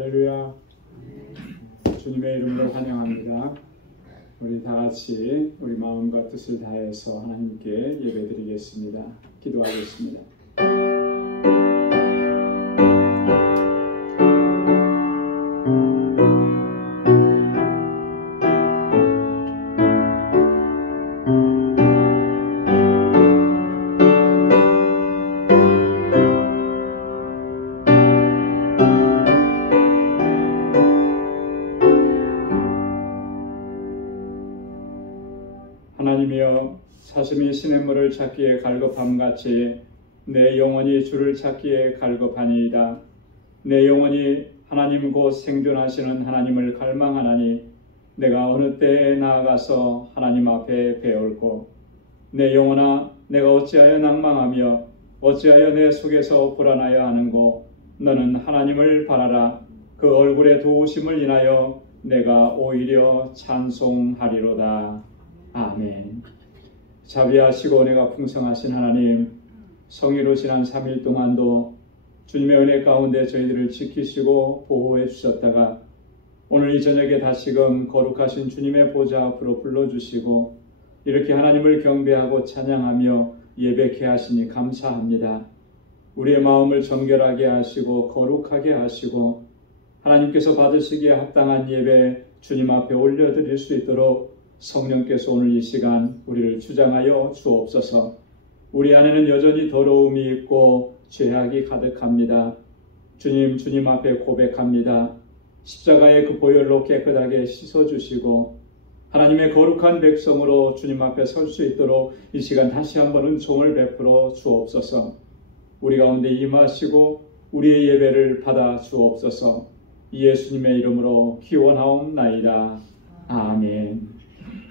할렐루야. 주님의 이름으로 환영합니다. 우리 다 같이 우리 마음과 뜻을 다해서 하나님께 예배드리겠습니다. 기도하겠습니다. 하나님이여, 사슴이 시냇물을 찾기에 갈급함같이 내 영혼이 주를 찾기에 갈급하니이다. 내 영혼이 하나님 곧 생존하시는 하나님을 갈망하나니 내가 어느 때에 나아가서 하나님 앞에 배울고, 내 영혼아, 내가 어찌하여 낭망하며 어찌하여 내 속에서 불안하여 하는고. 너는 하나님을 바라라. 그 얼굴의 도우심을 인하여 내가 오히려 찬송하리로다. 아멘. 자비하시고 은혜가 풍성하신 하나님, 성의로 지난 3일 동안도 주님의 은혜 가운데 저희들을 지키시고 보호해 주셨다가 오늘 이 저녁에 다시금 거룩하신 주님의 보좌 앞으로 불러주시고 이렇게 하나님을 경배하고 찬양하며 예배케 하시니 감사합니다. 우리의 마음을 정결하게 하시고 거룩하게 하시고 하나님께서 받으시기에 합당한 예배 주님 앞에 올려드릴 수 있도록 성령께서 오늘 이 시간 우리를 주장하여 주옵소서. 우리 안에는 여전히 더러움이 있고 죄악이 가득합니다. 주님 앞에 고백합니다. 십자가의 그 보혈로 깨끗하게 씻어주시고 하나님의 거룩한 백성으로 주님 앞에 설 수 있도록 이 시간 다시 한번 은총을 베풀어 주옵소서. 우리 가운데 임하시고 우리의 예배를 받아 주옵소서. 예수님의 이름으로 기원하옵나이다. 아멘.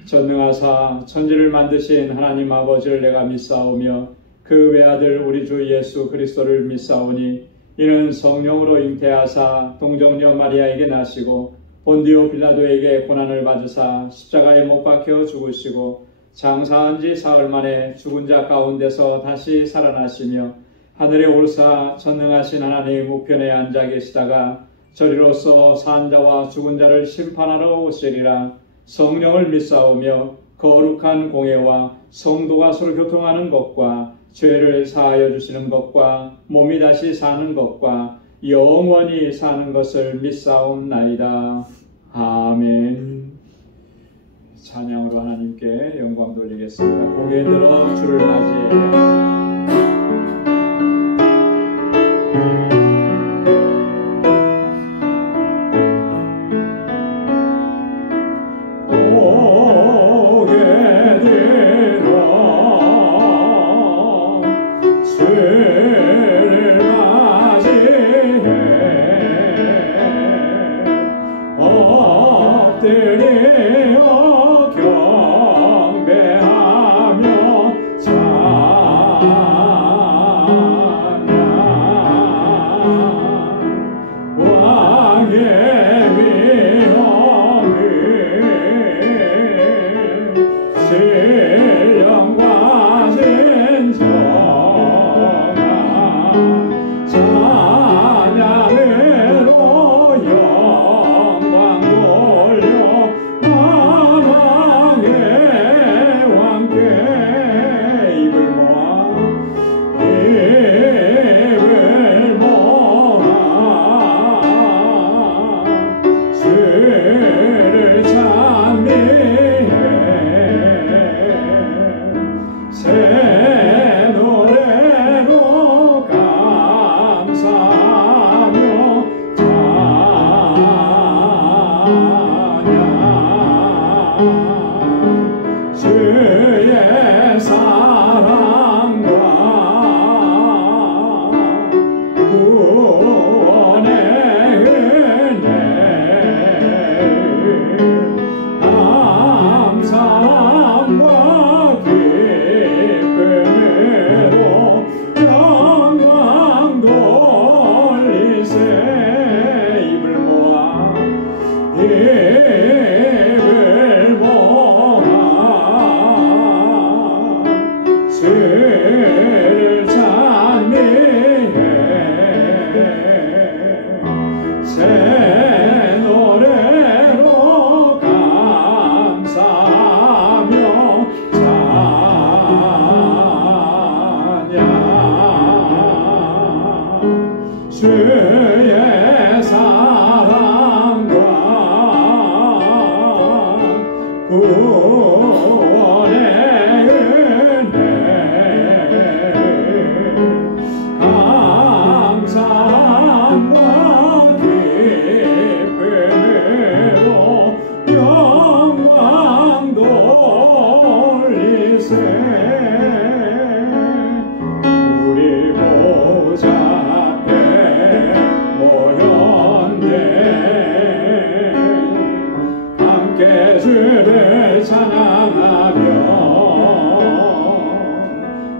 전능하사 천지를 만드신 하나님 아버지를 내가 믿사오며 그 외아들 우리 주 예수 그리스도를 믿사오니 이는 성령으로 잉태하사 동정녀 마리아에게 나시고 본디오 빌라도에게 고난을 받으사 십자가에 못 박혀 죽으시고 장사한 지 사흘 만에 죽은 자 가운데서 다시 살아나시며 하늘에 올사 전능하신 하나님 우편에 앉아 계시다가 저리로서 산 자와 죽은 자를 심판하러 오시리라. 성령을 믿사오며 거룩한 공예와 성도가 서로 교통하는 것과 죄를 사하여 주시는 것과 몸이 다시 사는 것과 영원히 사는 것을 믿사옵나이다. 아멘. 찬양으로 하나님께 영광 돌리겠습니다. 고개 들어 주를 맞이해요. 영광 돌려 나만의 구원의 은혜 감사함과 기쁨으로 영광 돌리세 우리 보좌 앞에 모였네 함께 주를 찬양하며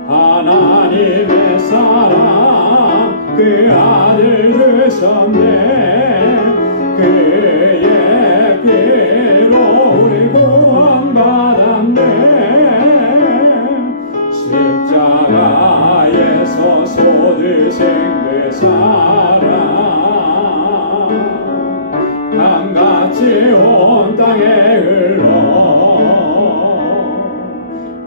하나님의 사랑 그 아들 주셨네 그의 피로 우리 구원받았네 십자가에서 쏟으신 그 사랑 강같이 온 땅에 흘러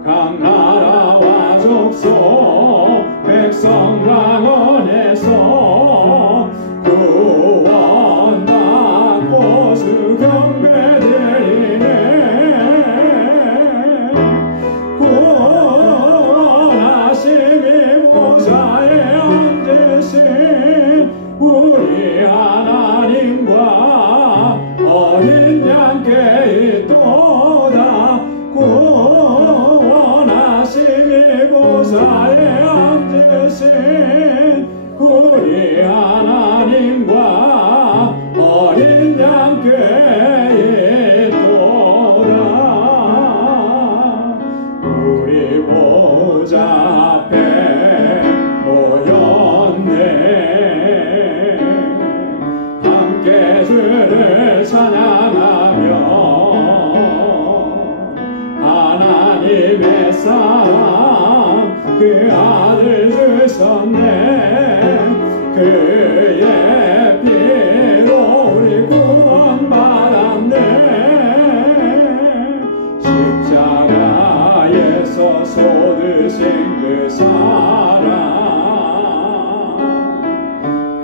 각 나라와 족속 백성 방언에서 구원받고 주 경배드리네 구원하심이 보좌에 앉으신 우리 하나님과 어린 양께 있도다 구원하심이 보좌에 앉으신 우리 하나님과 어린 양께 있도다 우리 보좌 앞에 모였네 함께 주를 찬양하며 하나님의 사랑 그 아들 주셨네 그의 피로 우리 구원받았네 십자가에서 쏟으신 그 사랑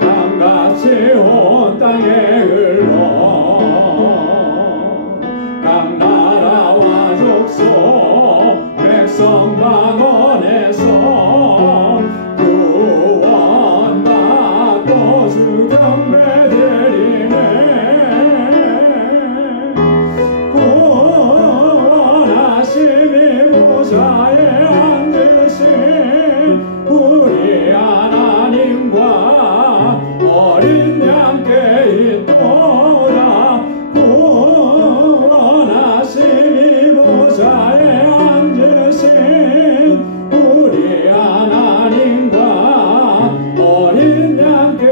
강같이 온 땅에 흘러 각 나라와 족속 백성 방언에서 구원받고 주 경배드리네 구원하심이 보좌에 앉으신 우리 하나님과 어린 양께 있도다 구원하심이 보좌에 앉으신 우리 하나님과 어린 양께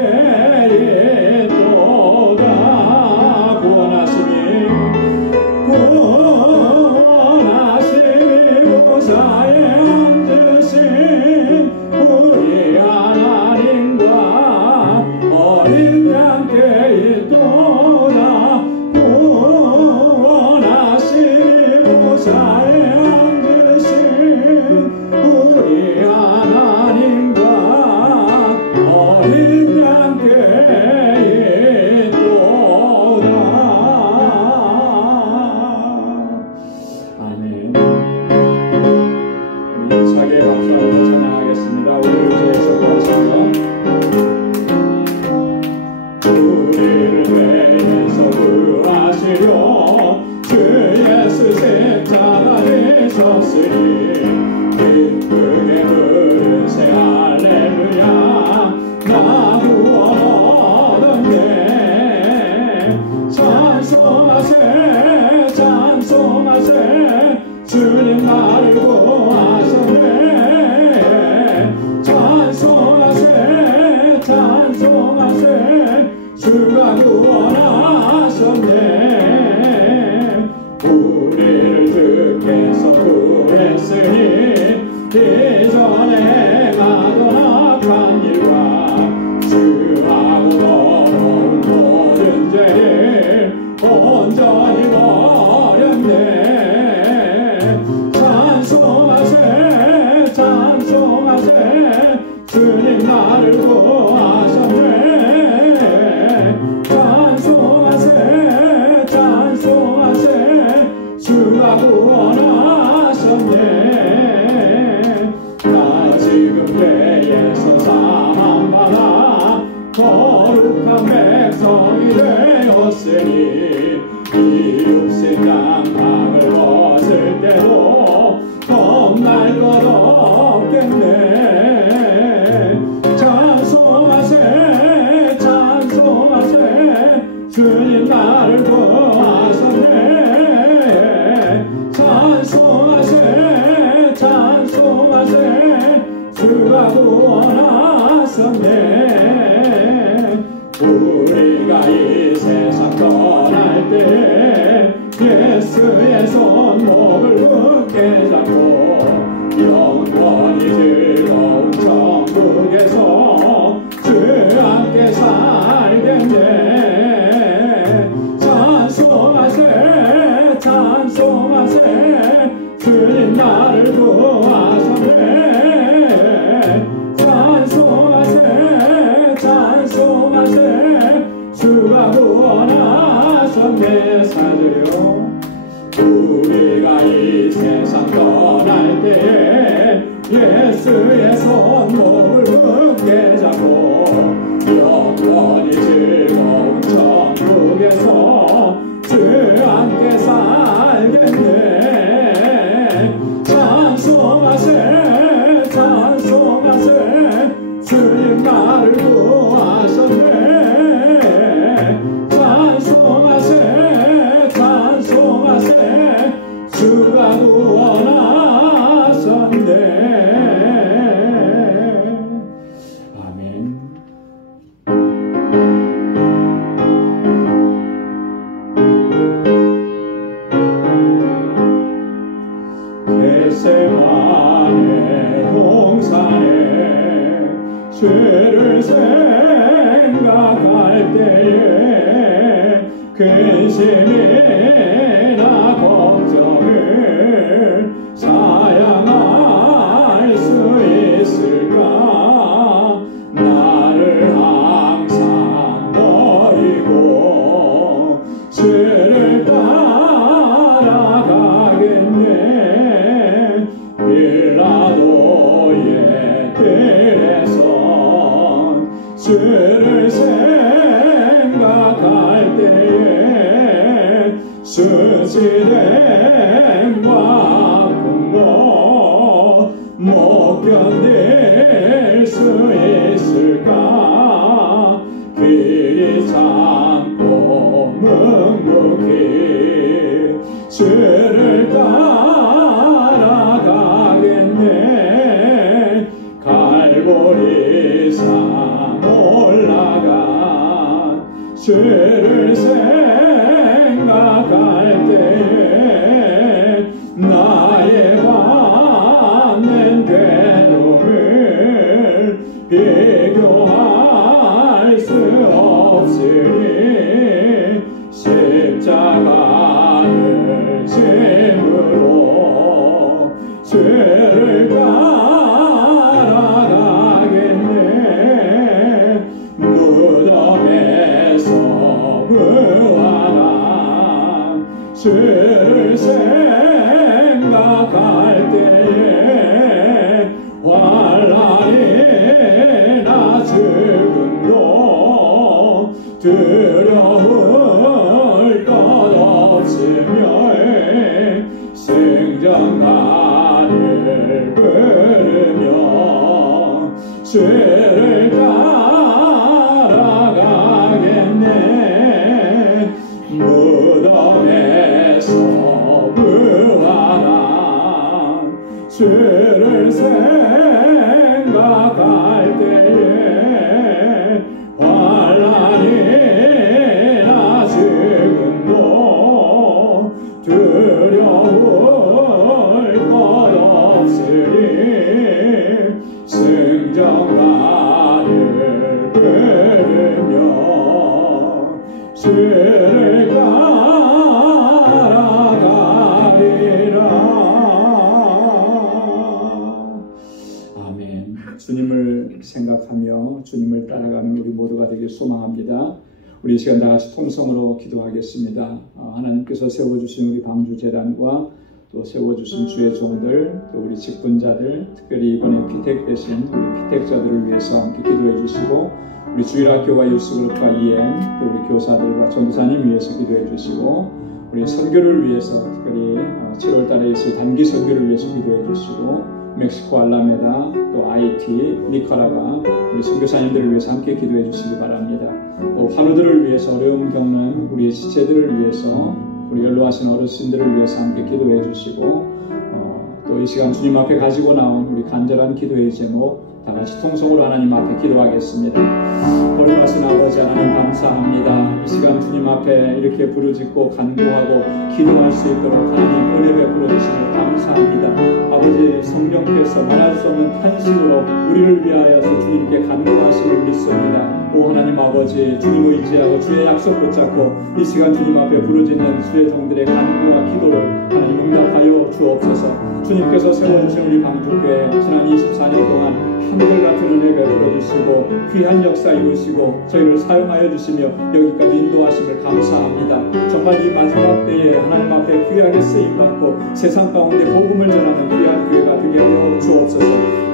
있도다 구원하심이 보좌에 앉으신 우리 하나님과 어린 양께 있도다 구원하심이 보좌에 앉으신 우리 하나님과 어린 양께 있도다 아멘 힘차게 박수하면서 찬양하겠습니다 우리 주에서 구하시며 우리를 위해서 구하시려 주 예수 십자가 되셨으니 기쁘게 부르세 할렐루야 나 구원 얻었네 찬송하세 찬송하세 주님 나를 구하셨네 찬송하세 찬송하세 주가 구원하셨네 우리를 주께서 구했으니 이전에 행하던 악한 일과 주하고 더러운 모든 죄를 온전히 버렸네 찬송하세 찬송하세 주님 나를 구하셨네 찬송하세 찬송하세 주가 거룩한 백성이 되었으니 이 육신 장막을 벗을 때도 겁날 것 없겠네. 찬송하세 찬송하세 주님 나를 구하셨네. 찬송하세 찬송하세 주가 구원하셨네. 우리가 이 세상 떠날 때 예수의 손목을 굳게 잡고 영원히 즐거운 천국에서 주 함께 살겠네. 찬송하세 찬송하세 주님 나를 구하셨네. 찬송하세 찬송하세 주가 구원하셨네. 사절요. 우리가 이 세상 떠날 때에 예수의 손목을 굳게 잡고 영원히 즐거운 천국에서 주 함께 살겠네. 찬송하세 찬송하세 주님 나를 구하셨네. 찬송하세 찬송하세 주가 구원하셨네. 아멘. 겟세마네 동산에 주를 생각할 때에 근심이나 걱정을 사양할 수 있을까. 나를 항상 버리고 주를 따라가겠네. 빌라도의 뜰에선 주를 생각할 때에 수치된 아픔도 못 견딜 수 있을까. 길이 참고 묵묵히 주를 따라가겠네. 갈보리산 올라가 주를 생각할 때에 나의 받는 괴로움을 비교할 수 없으니 십자가를 짐으로 주를 따라가겠네. 무덤에서 부활한 주를 생각할 때에 환난이나 죽음도 두려울 것 없으며 생전가를 부르며 주를 따라가겠네. 무덤에서 부활한 주를 생각할 때에 환난이나 죽음도 두려울 것 없으니 승정가를 부르며 주를 따라가리라. 아멘. 주님을 생각하며 주님을 따라가는 우리 모두가 되길 소망합니다. 우리 이 시간 다 같이 통성으로 기도하겠습니다. 하나님께서 세워주신 우리 방주재단과 또 세워주신 주의 종들, 또 우리 직분자들, 특별히 이번에 피택되신 우리 피택자들을 위해서 함께 기도해 주시고 우리 주일학교와 유스그룹과 EM 또 우리 교사들과 전도사님 위해서 기도해 주시고 우리 선교를 위해서 특별히 7월 달에 있을 단기 선교를 위해서 기도해 주시고 멕시코 알라메다 또 IT 니카라가 우리 선교사님들을 위해서 함께 기도해 주시기 바랍니다. 또 환우들을 위해서 어려움 겪는 우리 지체들을 위해서 우리 연로하신 어르신들을 위해서 함께 기도해 주시고 또 이 시간 주님 앞에 가지고 나온 우리 간절한 기도의 제목 다 같이 통성으로 하나님 앞에 기도하겠습니다. 거룩하신 아버지 하나님 감사합니다. 이 시간 주님 앞에 이렇게 부르짖고 간구하고 기도할 수 있도록 하나님 은혜 베풀어 주시면 감사합니다. 아버지 성령께서 말할 수 없는 탄식으로 우리를 위하여서 주님께 간구하심을 믿습니다. 오 하나님 아버지 주님 의지하고 주의 약속 붙잡고 이 시간 주님 앞에 부르짖는 주의 종들의 간구와 기도를 하나님 응답하여 주옵소서. 주님께서 세워주신 우리 방주교회 지난 24년 동안 한결같은 은혜 베풀어 주시고 귀한 역사 이루시고 저희를 사용하여 주시며 여기까지 인도하심을 감사합니다. 정말 이 마지막 때에 하나님 앞에 귀하게 쓰임받고 세상 가운데 복음을 전하는 귀한 교회가 되게 하여 주옵소서.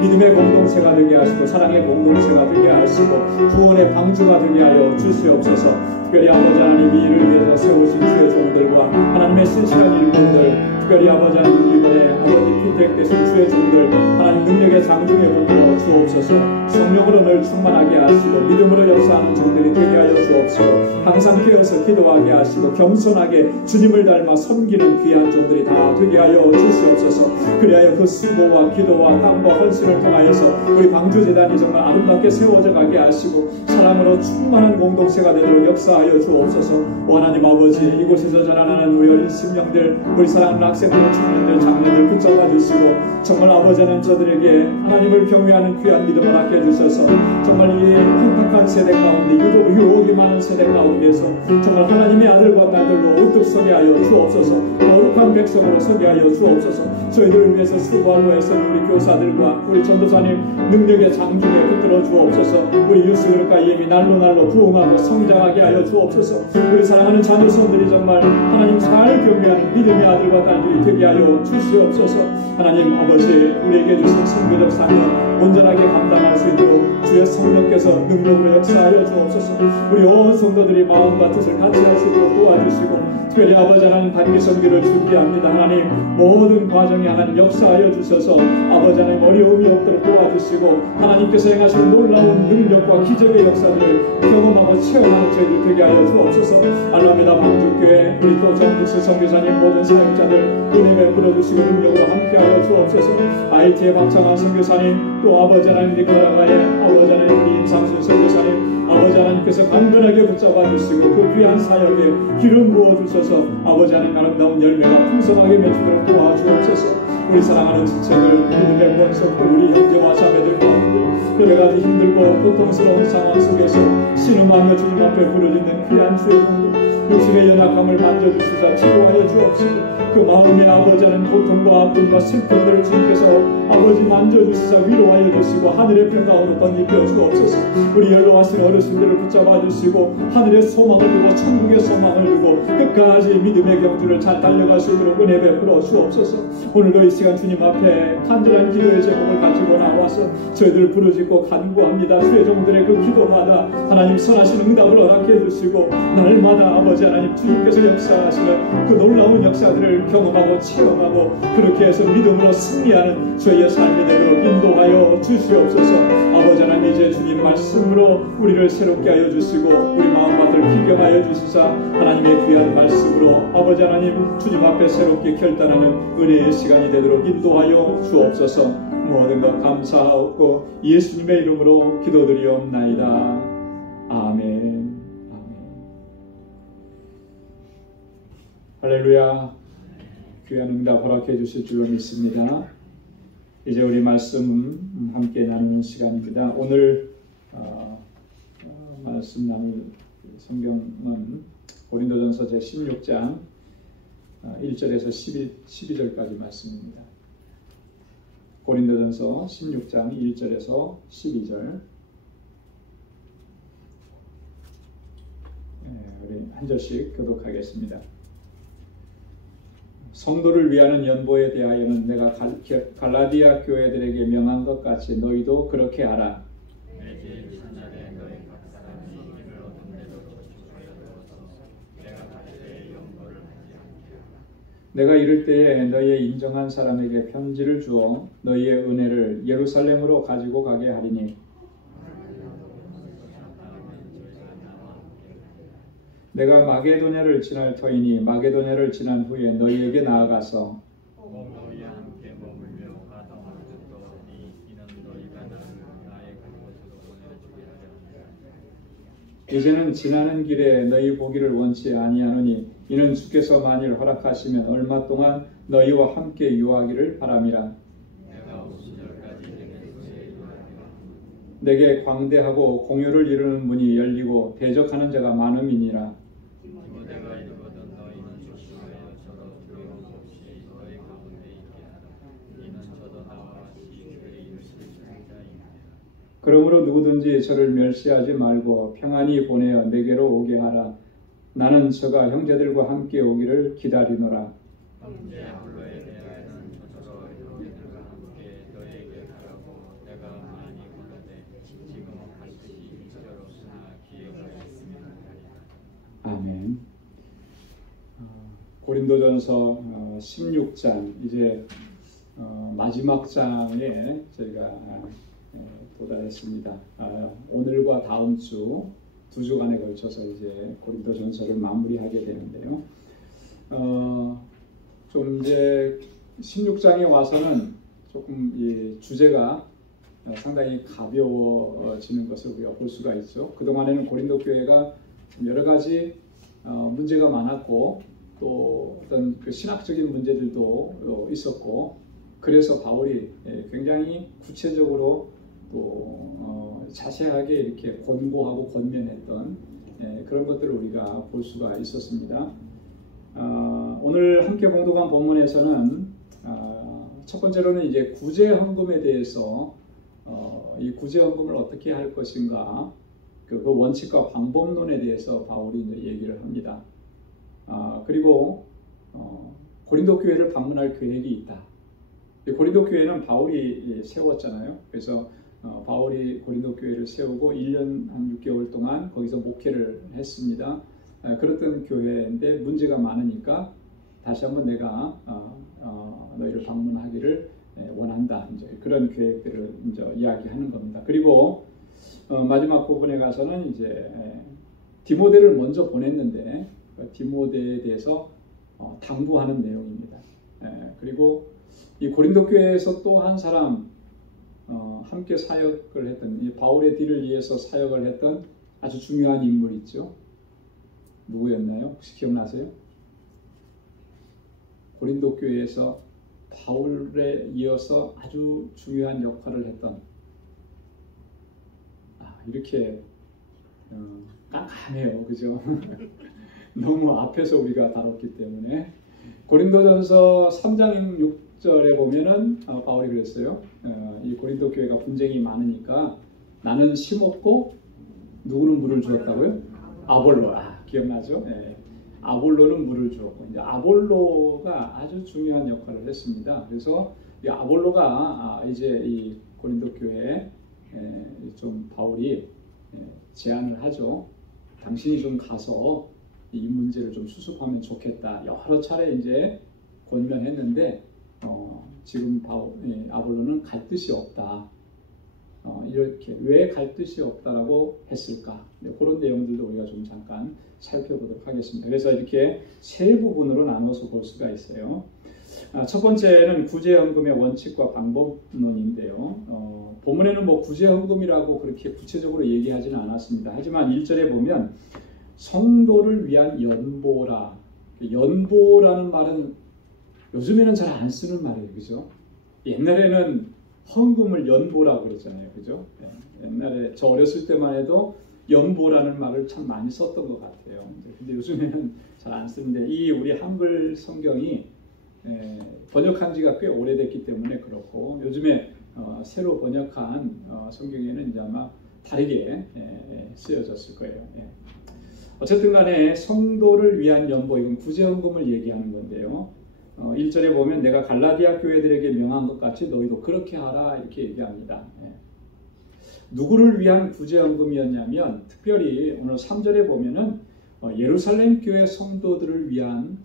믿음의 공동체가 되게 하시고 사랑의 공동체가 되게 하시고 구원의 방주가 되게 하여 주시옵소서. 특별히 아버지 하나님 이를 위해서 세우신 주의 종들과 하나님의 신실한 일꾼들 특별히 아버지 하나님 이번에 아버지 피택되신 주의 종들 하나님 능력의 장중에 붙들어 주옵소서. 성령으로 늘 충만하게 하시고 믿음으로 역사하는 종들이 되게 하여 주옵시고 항상 깨어서 기도하게 하시고 겸손하게 주님을 닮아 섬기는 귀한 종들이 다 되게 하여 주시옵소서. 그리하여 그 수고와 기도와 땀과 헌신을 통하여서 우리 방주재단이 정말 아름답게 세워져 가게 하시고 사랑으로 충만한 공동체가 되도록 역사하여 주옵소서. 오 하나님 아버지 이곳에서 자라나는 우리 어린 심령들 우리 사랑하는 학생들 청년들 장년들 붙잡아 주시고 정말 아버지 하나님 저들에게 하나님을 경외하는 귀한 믿음을 갖게 해주셔서 정말 이 혼탁한 세대 가운데 유혹이 많은 세대 가운데서 정말 하나님의 아들과 딸들로 우뚝 서게 하여 주옵소서. 거룩한 백성으로 서게 하여 주옵소서. 저희들을 위해서 수고하고 애쓰는 우리 교사들과 우리 전도사님 능력의 장중에 붙들어 주옵소서. 우리 유스그룹과 EM이 날로 부흥하고 성장하게 하여 주옵소서. 우리 사랑하는 자녀손들이 정말 하나님 잘 경외하는 믿음의 아들과 딸들이 되게 하여 주시옵소서. 하나님 아버지 우리에게 주신 선교적 사명 온전하게 감당할 수 있도록 주의 성령께서 능력으로 역사하여 주옵소서. 우리 온 성도들이 마음과 뜻을 같이 할 수 있도록 도와주시고 특별히 아버지 하나님 단기 선교를 준비합니다. 하나님 모든 과정에 하나님 역사하여 주셔서 아버지 하나님 어려움이 없도록 도와주시고 하나님께서 행하시는 놀라운 능력과 기적의 역사들을 경험하고 체험하는 저희들 되게 하여 주옵소서. 알라메다 방주교회 우리 또 정국수 선교사님 모든 사역자들 은혜 베풀어 주시고 능력으로 함께하여 주옵소서. IT의 박창환 선교사님 또 아버지 하나님 니카라과의 아버지 하나님 우리 임상순 선교사님 아버지 하나님께서 강건하게 붙잡아 주시고 그 귀한 사역에 기름 부어 주셔서 아버지 하나님 아름다운 열매가 풍성하게 맺히도록 도와주옵소서. 우리 사랑하는 지체들 믿음의 권속들 우리 형제와 자매들 가운데 여러가지 힘들고 고통스러운 상황 속에서 신음하며 주님 앞에 부르짖는 귀한 주의 종들 육신의 연약함을 만져주시자 치료하여 주옵시고 그 마음에 아버지 하는 고통과 아픔과 슬픔들을 주님께서 아버지 만져주시자 위로하여 주시고 하늘의 평강으로 던지켜 주옵소서. 우리 연로하신 어르신들을 붙잡아 주시고 하늘의 소망을 두고 천국의 소망을 두고 끝까지 믿음의 경주를 잘 달려갈 수 있도록 은혜 베풀어 주옵소서. 오늘도 이 시간 주님 앞에 간절한 기도의 제목을 가지고 나와서 저희들 부르짖고 간구합니다. 주의 종들의 그 기도마다 하나님 선하신 응답을 허락해 주시고 날마다 아버지 하나님 주님께서 역사하시는 그 놀라운 역사들을 경험하고 체험하고 그렇게 해서 믿음으로 승리하는 저희의 삶이 되도록 인도하여 주시옵소서. 아버지 하나님 이제 주님 말씀으로 우리를 새롭게 하여 주시고 우리 마음밭을 기경하여 주시사 하나님의 귀한 말씀으로 아버지 하나님 주님 앞에 새롭게 결단하는 은혜의 시간이 되도록 인도하여 주옵소서. 모든 것 감사하옵고 예수님의 이름으로 기도드리옵나이다. 아멘. 할렐루야. 귀한 응답 허락해 주실 줄로 믿습니다. 이제 우리 말씀 함께 나누는 시간입니다. 오늘 말씀 나눌 성경은 고린도전서 제16장 1절에서 12절까지 말씀입니다. 고린도전서 16장 1절에서 12절 우리 한 절씩 교독하겠습니다. 성도를 위하는 연보에 대하여는 내가 갈라디아 교회들에게 명한 것 같이 너희도 그렇게 하라. 내가 이를 때에 너희의 인정한 사람에게 편지를 주어 너희의 은혜를 예루살렘으로 가지고 가게 하리니 내가 마게도냐를 지날 터이니 마게도냐를 지난 후에 너희에게 나아가서 너희와 함께 머물며 가담할 것도 없니 이는 너희가 나의 그곳으로 보내주게 하려 함이라. 이제는 지나는 길에 너희 보기를 원치 아니하노니 이는 주께서 만일 허락하시면 얼마 동안 너희와 함께 유하기를 바람이라. 내가 50절까지 되겠으에 내게 광대하고 공효를 이루는 문이 열리고 대적하는 자가 많음이니라. 디모데가 이르거든 너희는 조심하여 저도 두려움 없이 너희 가운데 있게 하라. 이는 저도 나와 같이 그의 일을 실천한 자입니다. 그러므로 누구든지 저를 멸시하지 말고 평안히 보내어 내게로 오게 하라. 나는 저가 형제들과 함께 오기를 기다리노라. 형제 아볼로에 대하여는 저처럼 형제들과 함께 너희에게 가라고 내가 많이 부르되 지금은 갈 것이 이처롭으나 기회가 있으면 하리라. 아멘. 고린도전서 16장 이제 마지막 장에 저희가 도달했습니다. 오늘과 다음 주 2주간에 걸쳐서 이제 고린도전서를 마무리하게 되는데요. 좀 이제 16장에 와서는 조금 이 주제가 상당히 가벼워지는 것을 우리가 볼 수가 있죠. 그동안에는 고린도 교회가 여러 가지 문제가 많았고 또 어떤 그 신학적인 문제들도 있었고 그래서 바울이 굉장히 구체적으로 또 자세하게 이렇게 권고하고 권면했던 그런 것들을 우리가 볼 수가 있었습니다. 오늘 함께 봉독한 본문에서는 첫 번째로는 이제 구제헌금에 대해서 이 구제헌금을 어떻게 할 것인가 그 원칙과 방법론에 대해서 바울이 이제 얘기를 합니다. 그리고 고린도 교회를 방문할 계획이 있다. 고린도 교회는 바울이 세웠잖아요. 그래서 바울이 고린도 교회를 세우고 1년 한 6개월 동안 거기서 목회를 했습니다. 그랬던 교회인데 문제가 많으니까 다시 한번 내가 너희를 방문하기를 원한다. 이제 그런 계획들을 이제 이야기하는 겁니다. 그리고 마지막 부분에 가서는 이제 디모데를 먼저 보냈는데 디모데에 대해서 당부하는 내용입니다. 그리고 이 고린도 교회에서 또 한 사람 함께 사역을 했던 이 바울의 뒤를 이어서 사역을 했던 아주 중요한 인물이 있죠. 누구였나요? 혹시 기억나세요? 고린도 교회에서 바울에 이어서 아주 중요한 역할을 했던 이렇게 깜깜해요. 그죠? 너무 앞에서 우리가 다뤘기 때문에 고린도전서 3장 6절에 보면은 바울이 그랬어요. 이 고린도 교회가 분쟁이 많으니까 나는 심었고 누구는 물을 주었다고요? 아볼로. 기억나죠? 아볼로는 물을 주었고 이제 아볼로가 아주 중요한 역할을 했습니다. 그래서 이 아볼로가 이제 이 고린도 교회에 좀 바울이 제안을 하죠. 당신이 좀 가서 이 문제를 좀 수습하면 좋겠다. 여러 차례 이제 권면했는데 지금 아볼로는 갈 뜻이 없다. 이렇게 왜 갈 뜻이 없다라고 했을까? 그런 내용들도 우리가 좀 잠깐 살펴보도록 하겠습니다. 그래서 이렇게 세 부분으로 나눠서 볼 수가 있어요. 첫 번째는 구제헌금의 원칙과 방법론인데요. 본문에는 뭐 구제헌금이라고 그렇게 구체적으로 얘기하지는 않았습니다. 하지만 1절에 보면 성도를 위한 연보라. 연보라는 말은 요즘에는 잘 안 쓰는 말이에요. 그죠? 옛날에는 헌금을 연보라고 그랬잖아요. 그죠? 옛날에 저 어렸을 때만 해도 연보라는 말을 참 많이 썼던 것 같아요. 근데 요즘에는 잘 안 쓰는데 이 우리 한글 성경이 번역한 지가 꽤 오래됐기 때문에 그렇고 요즘에 새로 번역한 성경에는 이제 아마 다르게 쓰여졌을 거예요. 어쨌든 간에 성도를 위한 연보, 이건 구제헌금을 얘기하는 건데요. 1절에 보면 내가 갈라디아 교회들에게 명한 것 같이 너희도 그렇게 하라 이렇게 얘기합니다. 누구를 위한 구제헌금이었냐면 특별히 오늘 3절에 보면은 예루살렘 교회 성도들을 위한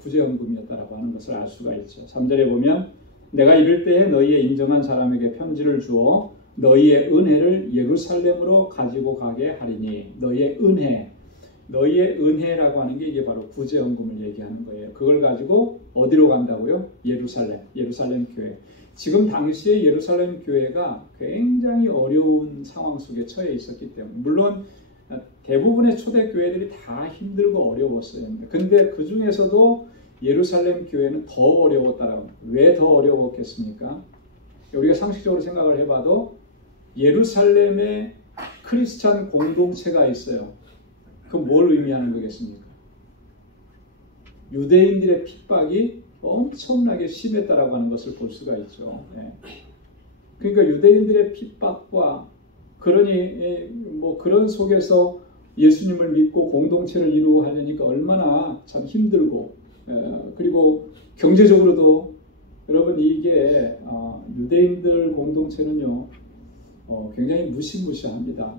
구제헌금이었다라고 하는 것을 알 수가 있죠. 3절에 보면 내가 이를 때에 너희의 인정한 사람에게 편지를 주어 너희의 은혜를 예루살렘으로 가지고 가게 하리니 너희의 은혜라고 하는 게 이게 바로 구제헌금을 얘기하는 거예요. 그걸 가지고 어디로 간다고요? 예루살렘 교회. 지금 당시에 예루살렘 교회가 굉장히 어려운 상황 속에 처해 있었기 때문에 물론 대부분의 초대 교회들이 다 힘들고 어려웠어요. 근데 그 중에서도 예루살렘 교회는 더 어려웠다라고. 왜 더 어려웠겠습니까? 우리가 상식적으로 생각을 해봐도 예루살렘에 크리스찬 공동체가 있어요. 그건 뭘 의미하는 거겠습니까? 유대인들의 핍박이 엄청나게 심했다라고 하는 것을 볼 수가 있죠. 그러니까 유대인들의 핍박과 그러니 그런 속에서 예수님을 믿고 공동체를 이루고 하려니까 얼마나 참 힘들고 그리고 경제적으로도 여러분 이게 유대인들 공동체는요 굉장히 무시무시합니다.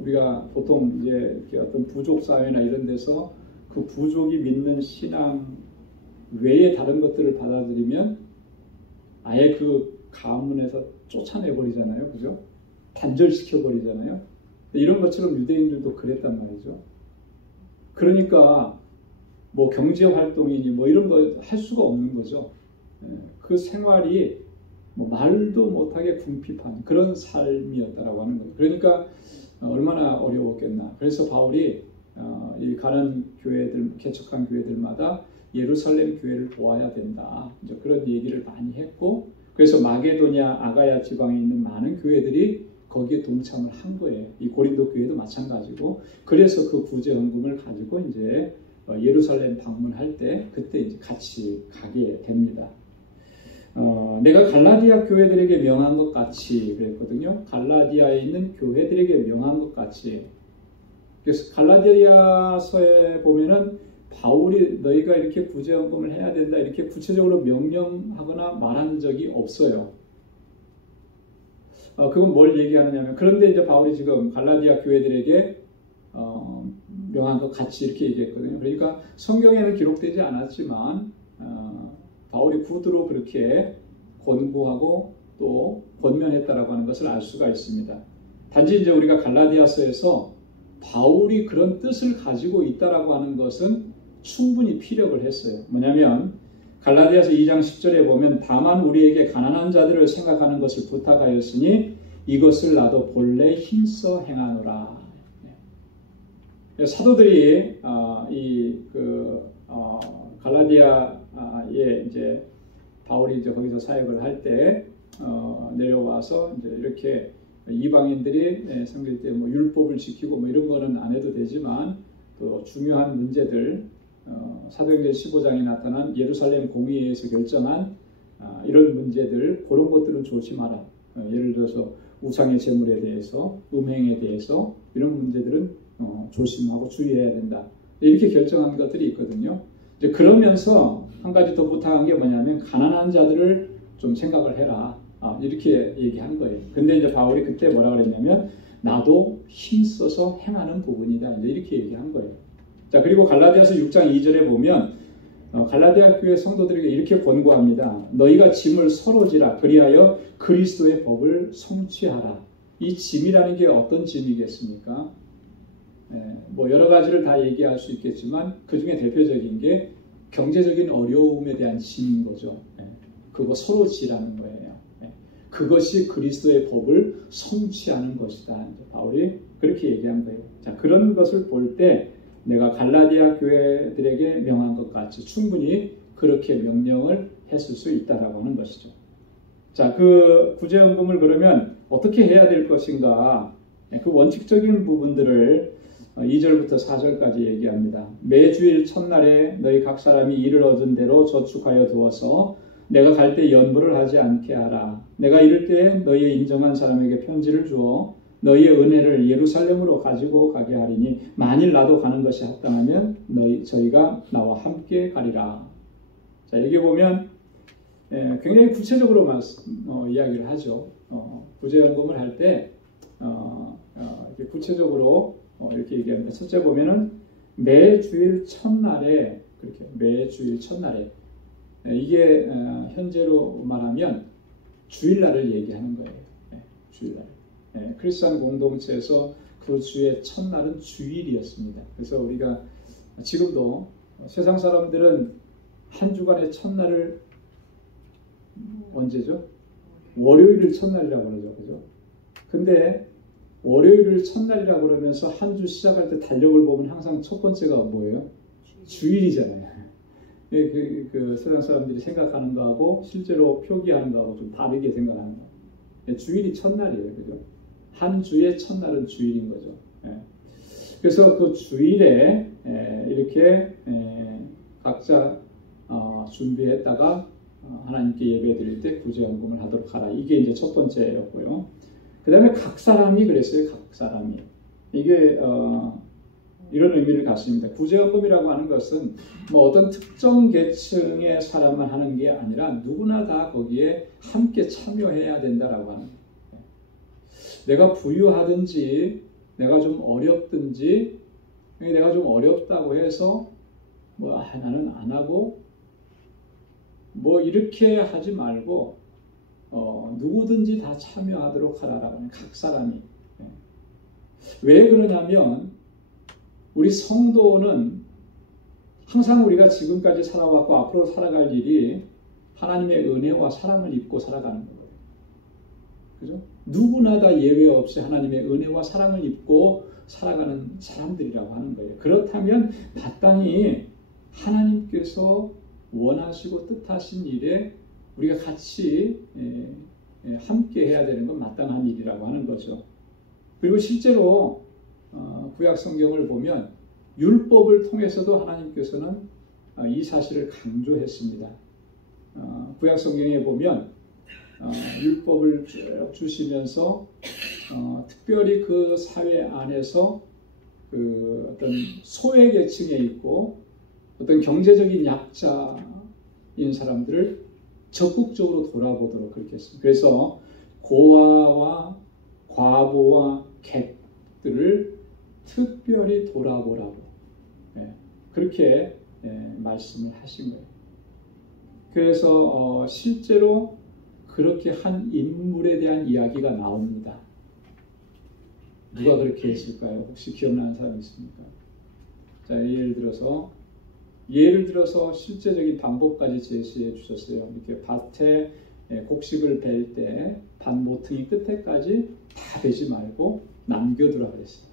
우리가 보통 이제 어떤 부족 사회나 이런 데서 그 부족이 믿는 신앙 외에 다른 것들을 받아들이면 아예 그 가문에서 쫓아내버리잖아요. 그죠? 단절시켜버리잖아요. 이런 것처럼 유대인들도 그랬단 말이죠. 그러니까 뭐 경제활동이니 뭐 이런 거 할 수가 없는 거죠. 그 생활이 뭐 말도 못하게 궁핍한 그런 삶이었다라고 하는 거예요. 그러니까 얼마나 어려웠겠나. 그래서 바울이 이 가는 교회들, 개척한 교회들마다 예루살렘 교회를 도와야 된다. 이제 그런 얘기를 많이 했고, 그래서 마게도냐, 아가야 지방에 있는 많은 교회들이 거기에 동참을 한 거예요. 이 고린도 교회도 마찬가지고, 그래서 그 구제헌금을 가지고 이제 예루살렘 방문할 때 그때 이제 같이 가게 됩니다. 내가 갈라디아 교회들에게 명한 것 같이 그랬거든요. 갈라디아에 있는 교회들에게 명한 것 같이. 그래서 갈라디아서에 보면은 바울이 너희가 이렇게 구제헌금을 해야 된다 이렇게 구체적으로 명령하거나 말한 적이 없어요. 그건 뭘 얘기하느냐면 그런데 이제 바울이 지금 갈라디아 교회들에게 명한 것 같이 이렇게 얘기했거든요. 그러니까 성경에는 기록되지 않았지만 바울이 구두로 그렇게 권고하고 또 권면했다라고 하는 것을 알 수가 있습니다. 단지 이제 우리가 갈라디아서에서 바울이 그런 뜻을 가지고 있다라고 하는 것은 충분히 피력을 했어요. 뭐냐면 갈라디아서 2장 10절에 보면 다만 우리에게 가난한 자들을 생각하는 것을 부탁하였으니 이것을 나도 본래 힘써 행하노라. 사도들이 갈라디아에 이제 바울이 이제 거기서 사역을 할 때 내려와서 이제 이렇게 이방인들이 섬길 때 뭐 율법을 지키고 뭐 이런 거는 안 해도 되지만 또 중요한 문제들 사도행전 15장에 나타난 예루살렘 공의회에서 결정한 이런 문제들 그런 것들은 조심하라. 예를 들어서 우상의 제물에 대해서 음행에 대해서 이런 문제들은 조심하고 주의해야 된다. 이렇게 결정한 것들이 있거든요. 이제 그러면서 한 가지 더 부탁한 게 뭐냐면 가난한 자들을 좀 생각을 해라. 이렇게 얘기한 거예요. 근데 이제 바울이 그때 뭐라 그랬냐면 나도 힘써서 행하는 부분이다. 이제 이렇게 얘기한 거예요. 자, 그리고 갈라디아서 6장 2절에 보면 갈라디아 교회 성도들에게 이렇게 권고합니다. 너희가 짐을 서로 지라. 그리하여 그리스도의 법을 성취하라. 이 짐이라는 게 어떤 짐이겠습니까? 뭐 여러 가지를 다 얘기할 수 있겠지만 그 중에 대표적인 게 경제적인 어려움에 대한 짐인 거죠. 그거 서로 지라는 거예요. 그것이 그리스도의 법을 성취하는 것이다. 바울이 그렇게 얘기한 거예요. 자, 그런 것을 볼 때 내가 갈라디아 교회들에게 명한 것 같이 충분히 그렇게 명령을 했을 수 있다라고 하는 것이죠. 자, 그 구제헌금을 그러면 어떻게 해야 될 것인가? 그 원칙적인 부분들을 2절부터 4절까지 얘기합니다. 매주일 첫날에 너희 각 사람이 일을 얻은 대로 저축하여 두어서 내가 갈 때 연부를 하지 않게 하라. 내가 이를 때 너희의 인정한 사람에게 편지를 주어 너희의 은혜를 예루살렘으로 가지고 가게 하리니 만일 나도 가는 것이 합당하면 저희가 나와 함께 가리라. 자, 여기 보면 굉장히 구체적으로 이야기를 하죠. 구제헌금을 할 때 구체적으로 이렇게 얘기합니다. 첫째 보면은 매 주일 첫날에 그렇게 매 주일 첫날에 이게 현재로 말하면 주일날을 얘기하는 거예요. 주일날. 크리스천 공동체에서 그 주의 첫날은 주일이었습니다. 그래서 우리가 지금도 세상 사람들은 한 주간의 첫날을 언제죠? 월요일을 첫날이라고 그러죠. 그죠? 근데 월요일을 첫날이라고 그러면서 한 주 시작할 때 달력을 보면 항상 첫 번째가 뭐예요? 주일이잖아요. 그 세상 사람들이 생각하는 거하고 실제로 표기하는 거하고 좀 다르게 생각하는 거예요. 주일이 첫날이에요. 그죠? 한 주의 첫날은 주일인 거죠. 그래서 그 주일에 이렇게 각자 준비했다가 하나님께 예배 드릴 때 구제헌금을 하도록 하라. 이게 이제 첫 번째였고요. 그 다음에 각 사람이 그랬어요. 각 사람이. 이게 이런 의미를 갖습니다. 구제헌금이라고 하는 것은 뭐 어떤 특정 계층의 사람만 하는 게 아니라 누구나 다 거기에 함께 참여해야 된다라고 하는 거예요. 내가 부유하든지 내가 좀 어렵든지 내가 좀 어렵다고 해서 뭐 나는 안 하고 뭐 이렇게 하지 말고 누구든지 다 참여하도록 하라라고 하는 각 사람이. 왜 그러냐면 우리 성도는 항상 우리가 지금까지 살아왔고 앞으로 살아갈 일이 하나님의 은혜와 사랑을 입고 살아가는 거예요. 그죠? 누구나 다 예외 없이 하나님의 은혜와 사랑을 입고 살아가는 사람들이라고 하는 거예요. 그렇다면 마땅히 하나님께서 원하시고 뜻하신 일에 우리가 같이 함께 해야 되는 건 마땅한 일이라고 하는 거죠. 그리고 실제로 구약 성경을 보면 율법을 통해서도 하나님께서는 이 사실을 강조했습니다. 구약 성경에 보면 율법을 쭉 주시면서 특별히 그 사회 안에서 그 어떤 소외 계층에 있고 어떤 경제적인 약자인 사람들을 적극적으로 돌아보도록 그렇게 했습니다. 그래서 고아와 과부와 객들을 특별히 돌아보라고 그렇게 말씀을 하신 거예요. 그래서 실제로 그렇게 한 인물에 대한 이야기가 나옵니다. 누가 그렇게 했을까요? 혹시 기억나는 사람 있습니까? 자, 예를 들어서 실제적인 방법까지 제시해 주셨어요. 이렇게 밭에 곡식을 벨 때 밭 모퉁이 끝에까지 다 베지 말고 남겨두라 그랬어요.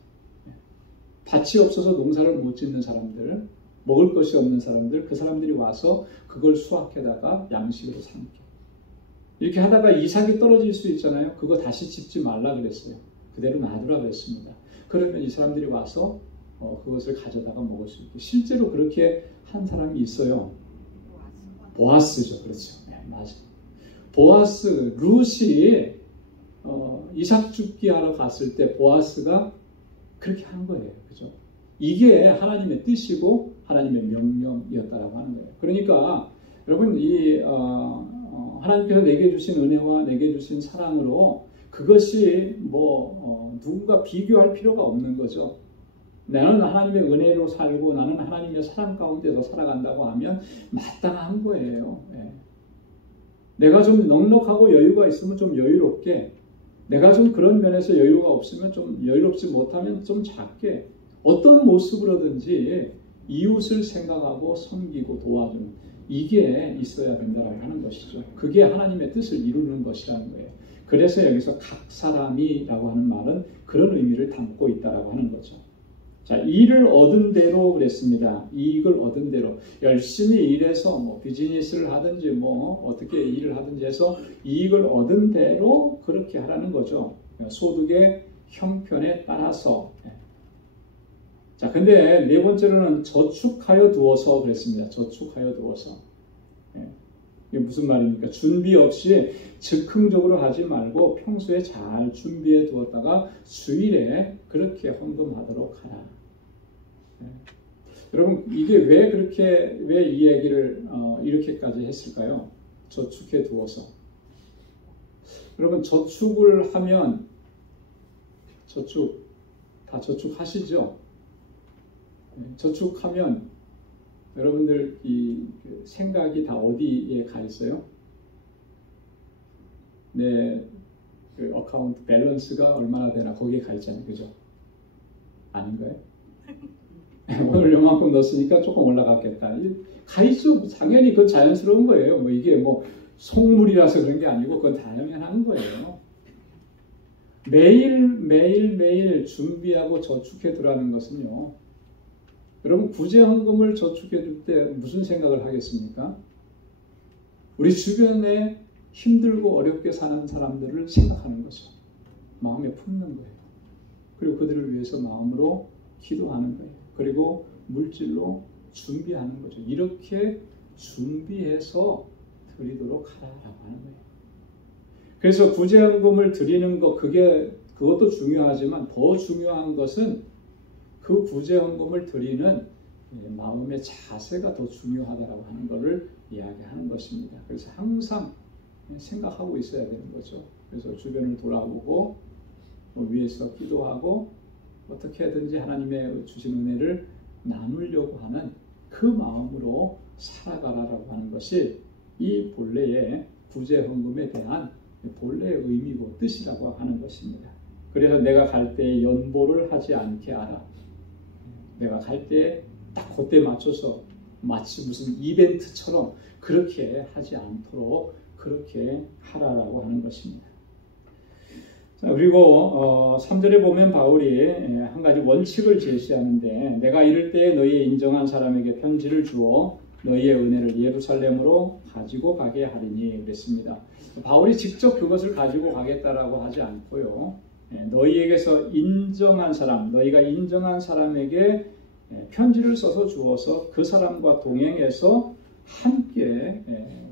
밭이 없어서 농사를 못 짓는 사람들, 먹을 것이 없는 사람들, 그 사람들이 와서 그걸 수확해다가 양식으로 삼게. 이렇게 하다가 이삭이 떨어질 수 있잖아요. 그거 다시 짚지 말라 그랬어요. 그대로 놔두라 그랬습니다. 그러면 이 사람들이 와서 그것을 가져다가 먹을 수 있고. 실제로 그렇게 한 사람이 있어요. 보아스죠. 그렇죠. 네, 맞아요. 보아스, 룻이 이삭 줍기 하러 갔을 때 보아스가 그렇게 한 거예요. 그죠? 이게 하나님의 뜻이고 하나님의 명령이었다라고 하는 거예요. 그러니까 여러분 하나님께서 내게 주신 은혜와 내게 주신 사랑으로 그것이 누군가 비교할 필요가 없는 거죠. 나는 하나님의 은혜로 살고 나는 하나님의 사랑 가운데서 살아간다고 하면 마땅한 거예요. 내가 좀 넉넉하고 여유가 있으면 좀 여유롭게, 내가 좀 그런 면에서 여유가 없으면 좀 여유롭지 못하면 좀 작게, 어떤 모습으로든지 이웃을 생각하고 섬기고 도와주는 이게 있어야 된다고 하는 것이죠. 그게 하나님의 뜻을 이루는 것이라는 거예요. 그래서 여기서 각 사람이라고 하는 말은 그런 의미를 담고 있다라고 하는 거죠. 자, 이익을 얻은 대로 그랬습니다. 이익을 얻은 대로 열심히 일해서 비즈니스를 하든지 어떻게 일을 하든지 해서 이익을 얻은 대로 그렇게 하라는 거죠. 소득의 형편에 따라서. 자, 근데 네 번째로는 저축하여 두어서 그랬습니다. 저축하여 두어서. 이게 무슨 말입니까? 준비 없이 즉흥적으로 하지 말고 평소에 잘 준비해 두었다가 주일에 그렇게 헌금하도록 하라. 여러분, 이게 왜 이 얘기를 이렇게까지 했을까요? 저축해 두어서. 여러분, 저축을 하면 다 저축하시죠? 저축하면 여러분들 이 생각이 다 어디에 가 있어요? 내 그 어카운트 밸런스가 얼마나 되나 거기에 가 있잖아요. 그죠? 아닌가요? 오늘 요만큼 넣었으니까 조금 올라갔겠다. 가 있어. 당연히 그건 자연스러운 거예요. 뭐 이게 뭐 속물이라서 그런 게 아니고 그건 당연한 거예요. 매일 준비하고 저축해 두라는 것은요. 여러분 구제헌금을 저축해 둘 때 무슨 생각을 하겠습니까? 우리 주변에 힘들고 어렵게 사는 사람들을 생각하는 거죠. 마음에 품는 거예요. 그리고 그들을 위해서 마음으로 기도하는 거예요. 그리고 물질로 준비하는 거죠. 이렇게 준비해서 드리도록 하라라고 하는 거예요. 그래서 구제헌금을 드리는 것, 그것도 중요하지만 더 중요한 것은 그 구제헌금을 드리는 마음의 자세가 더 중요하다라고 하는 것을 이야기하는 것입니다. 그래서 항상 생각하고 있어야 되는 거죠. 그래서 주변을 돌아보고 위에서 기도하고 어떻게든지 하나님의 주신 은혜를 나누려고 하는 그 마음으로 살아가라라고 하는 것이 이 본래의 구제헌금에 대한 본래의 의미고 뜻이라고 하는 것입니다. 그래서 내가 갈 때 연보를 하지 않게 하라. 내가 갈 때 딱 그때 맞춰서 마치 무슨 이벤트처럼 그렇게 하지 않도록 그렇게 하라라고 하는 것입니다. 자, 그리고 3절에 보면 바울이 한 가지 원칙을 제시하는데 내가 이럴 때 너희의 인정한 사람에게 편지를 주어 너희의 은혜를 예루살렘으로 가지고 가게 하리니 그랬습니다. 바울이 직접 그것을 가지고 가겠다라고 하지 않고요. 너희에게서 인정한 사람, 너희가 인정한 사람에게 편지를 써서 주어서 그 사람과 동행해서 함께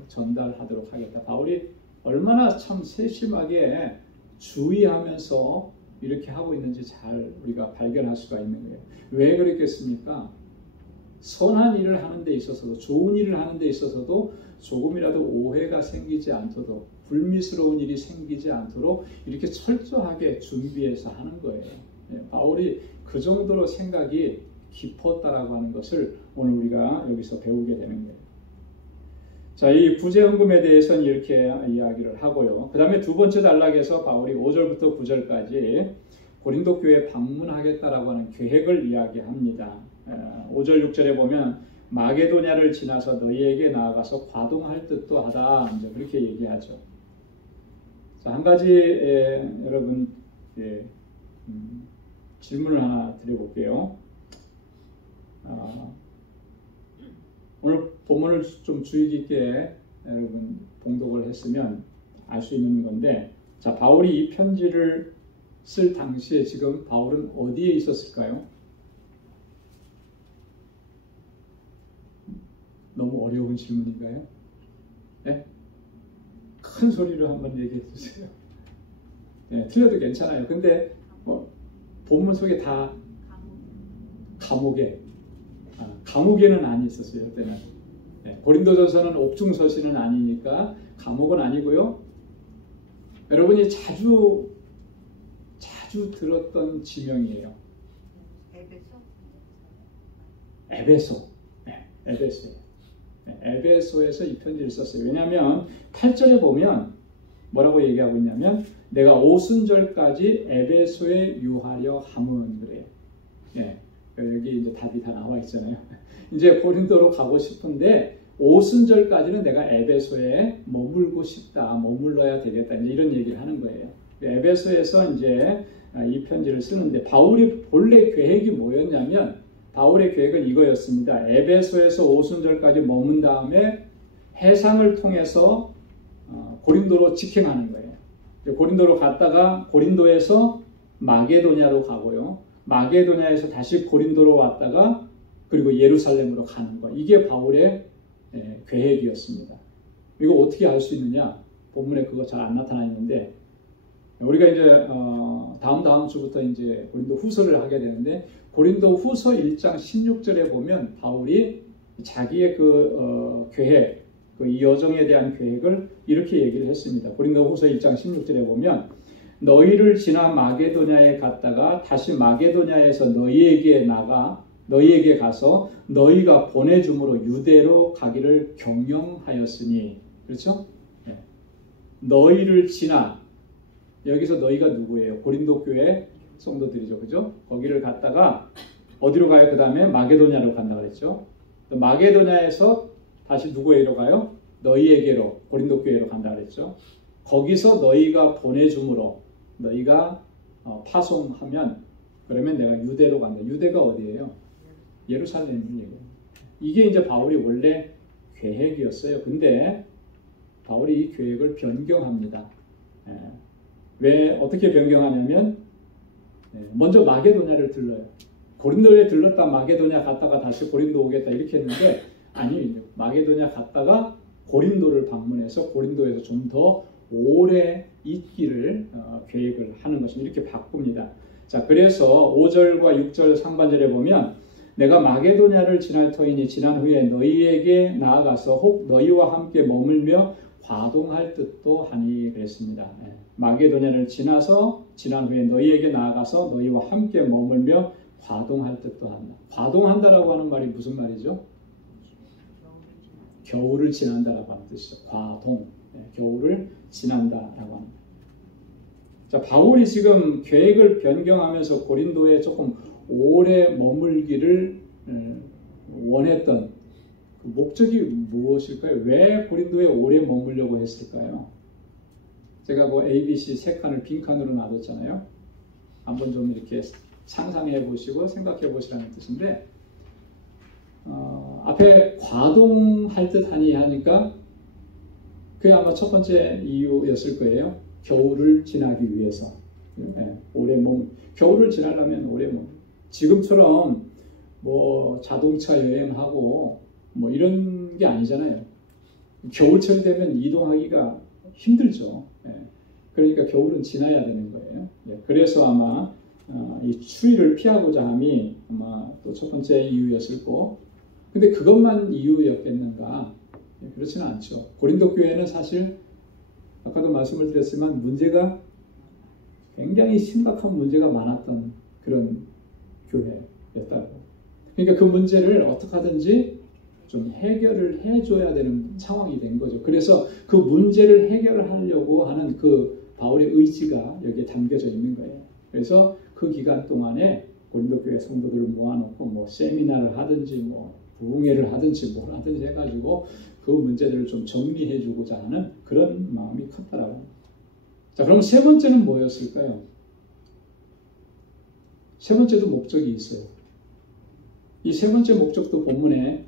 전달하도록 하겠다. 바울이 얼마나 참 세심하게 주의하면서 이렇게 하고 있는지 잘 우리가 발견할 수가 있는 거예요. 왜 그랬겠습니까? 선한 일을 하는 데 있어서도 좋은 일을 하는 데 있어서도 조금이라도 오해가 생기지 않도록 불미스러운 일이 생기지 않도록 이렇게 철저하게 준비해서 하는 거예요. 바울이 그 정도로 생각이 깊었다라고 하는 것을 오늘 우리가 여기서 배우게 되는 거예요. 자, 이 구제헌금에 대해서는 이렇게 이야기를 하고요. 그 다음에 두 번째 단락에서 바울이 5절부터 9절까지 고린도 교회 방문하겠다라고 하는 계획을 이야기합니다. 5절 6절에 보면 마게도냐를 지나서 너희에게 나아가서 과동할 듯도 하다 이제 그렇게 얘기하죠. 자, 한 가지 여러분 질문을 하나 드려볼게요. 오늘 본문을 좀 주의 깊게 여러분 봉독을 했으면 알 수 있는 건데, 자, 바울이 이 편지를 쓸 당시에 지금 바울은 어디에 있었을까요? 너무 어려운 질문인가요? 네? 큰 소리로 한번 얘기해 주세요. 네, 틀려도 괜찮아요. 근데 본문 속에 다 감옥에는 안 있었어요. 그때는. 네, 고린도전서는 옥중서신은 아니니까 감옥은 아니고요. 여러분이 자주 들었던 지명이에요. 에베소. 네, 에베소예요. 네, 에베소에서 이 편지를 썼어요. 왜냐하면 8절에 보면 뭐라고 얘기하고 있냐면 내가 오순절까지 에베소에 유하려 함은 그래요. 네, 여기 이제 답이 다 나와 있잖아요. 이제 고린도로 가고 싶은데 오순절까지는 내가 에베소에 머물고 싶다, 머물러야 되겠다, 이제 이런 얘기를 하는 거예요. 에베소에서 이제 이 편지를 쓰는데 바울이 본래 계획이 뭐였냐면 바울의 계획은 이거였습니다. 에베소에서 오순절까지 머문 다음에 해상을 통해서 고린도로 직행하는 거예요. 고린도로 갔다가 고린도에서 마게도냐로 가고요. 마게도냐에서 다시 고린도로 왔다가 그리고 예루살렘으로 가는 거. 이게 바울의 계획이었습니다. 이거 어떻게 알 수 있느냐? 본문에 그거 잘 안 나타나 있는데 우리가 이제 다음 주부터 이제 고린도 후서를 하게 되는데 고린도 후서 1장 16절에 보면 바울이 자기의 계획, 이 여정에 대한 계획을 이렇게 얘기를 했습니다. 고린도 후서 1장 16절에 보면 너희를 지나 마게도냐에 갔다가 다시 마게도냐에서 너희에게 나가 너희에게 가서 너희가 보내줌으로 유대로 가기를 경영하였으니. 그렇죠? 네. 너희를 지나, 여기서 너희가 누구예요? 고린도 교회 성도들이죠. 그죠? 거기를 갔다가 어디로 가요? 그 다음에 마게도냐로 간다 그랬죠. 마게도냐에서 다시 누구에게로 가요? 너희에게로, 고린도 교회로 간다 그랬죠. 거기서 너희가 보내줌으로, 너희가 파송하면, 그러면 내가 유대로 간다. 유대가 어디예요? 예루살렘을 얘기해요. 이게 이제 바울이 원래 계획이었어요. 근데 바울이 이 계획을 변경합니다. 왜 어떻게 변경하냐면 먼저 마게도냐를 들러요. 고린도에 들렀다 마게도냐 갔다가 다시 고린도 오겠다 이렇게 했는데, 아니, 마게도냐 갔다가 고린도를 방문해서 고린도에서 좀 더 오래 있기를 계획을 하는 것입니다. 이렇게 바꿉니다. 자, 그래서 5절과 6절 상반절에 보면 내가 마게도냐를 지날 터이니 지난 후에 너희에게 나아가서 혹 너희와 함께 머물며 과동할 뜻도 하니 그랬습니다. 마게도냐를 지나서 지난 후에 너희에게 나아가서 너희와 함께 머물며 과동할 뜻도 한다. 과동한다라고 하는 말이 무슨 말이죠? 겨울을 지난다라고 하는 뜻이죠. 과동. 겨울을 지난다라고 합니다. 자, 바울이 지금 계획을 변경하면서 고린도에 조금 오래 머물기를 원했던 그 목적이 무엇일까요? 왜 고린도에 오래 머물려고 했을까요? 제가 뭐 ABC 3칸을 빈칸으로 놔뒀잖아요. 한번 좀 이렇게 상상해 보시고 생각해 보시라는 뜻인데, 앞에 과동할 듯 하니 하니까 그게 아마 첫 번째 이유였을 거예요. 겨울을 지나기 위해서. 오래 겨울을 지나려면 오래 지금처럼 뭐 자동차 여행하고 뭐 이런 게 아니잖아요. 겨울철이 되면 이동하기가 힘들죠. 그러니까 겨울은 지나야 되는 거예요. 그래서 아마 이 추위를 피하고자 함이 아마 또 첫 번째 이유였을 거고, 근데 그것만 이유였겠는가? 그렇지는 않죠. 고린도 교회는 사실 아까도 말씀을 드렸지만 문제가 굉장히 심각한 문제가 많았던 그런 교회였다고. 그러니까 그 문제를 어떻게 하든지 좀 해결을 해줘야 되는 상황이 된 거죠. 그래서 그 문제를 해결하려고 하는 그 바울의 의지가 여기에 담겨져 있는 거예요. 그래서 그 기간 동안에 고린도 교회 성도들을 모아놓고 뭐 세미나를 하든지 뭐 부흥회를 하든지 뭘 하든지 해가지고 그 문제들을 좀 정리해주고자 하는 그런 마음이 컸다라고. 자, 그럼 세 번째는 뭐였을까요? 세 번째도 목적이 있어요. 이 세 번째 목적도 본문에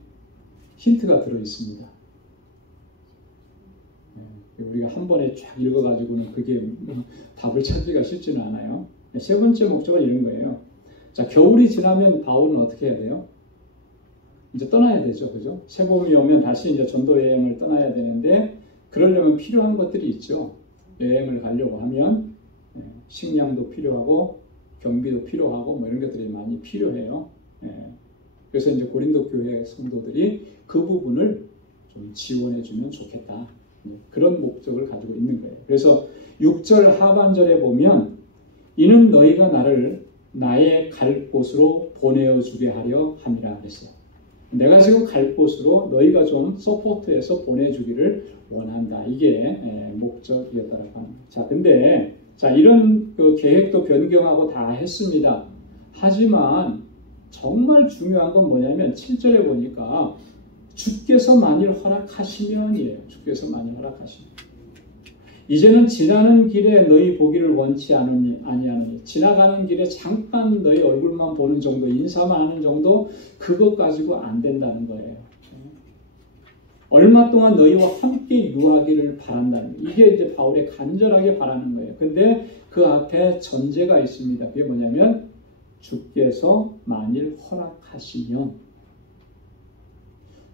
힌트가 들어 있습니다. 우리가 한 번에 쫙 읽어가지고는 그게 답을 찾기가 쉽지는 않아요. 세 번째 목적은 이런 거예요. 자, 겨울이 지나면 바울은 어떻게 해야 돼요? 이제 떠나야 되죠. 그죠? 새봄이 오면 다시 이제 전도 여행을 떠나야 되는데, 그러려면 필요한 것들이 있죠. 여행을 가려고 하면 식량도 필요하고 경비도 필요하고 뭐 이런 것들이 많이 필요해요. 그래서 이제 고린도 교회 성도들이 그 부분을 좀 지원해 주면 좋겠다. 그런 목적을 가지고 있는 거예요. 그래서 6절 하반절에 보면 이는 너희가 나를 나의 갈 곳으로 보내어 주게 하려 함이라 그랬어요. 내가 지금 갈 곳으로 너희가 좀 서포트해서 보내주기를 원한다. 이게 목적이었다라고 합니다. 자, 근데 이런 그 계획도 변경하고 다 했습니다. 하지만 정말 중요한 건 뭐냐면 7절에 보니까 주께서 만일 허락하시면이에요. 주께서 만일 허락하시면. 이제는 지나는 길에 너희 보기를 원치 아니하느니, 지나가는 길에 잠깐 너희 얼굴만 보는 정도, 인사만 하는 정도, 그것 가지고 안 된다는 거예요. 얼마 동안 너희와 함께 유하기를 바란다는 거예요. 이게 이제 바울의 간절하게 바라는 거예요. 근데 그 앞에 전제가 있습니다. 그게 뭐냐면 주께서 만일 허락하시면.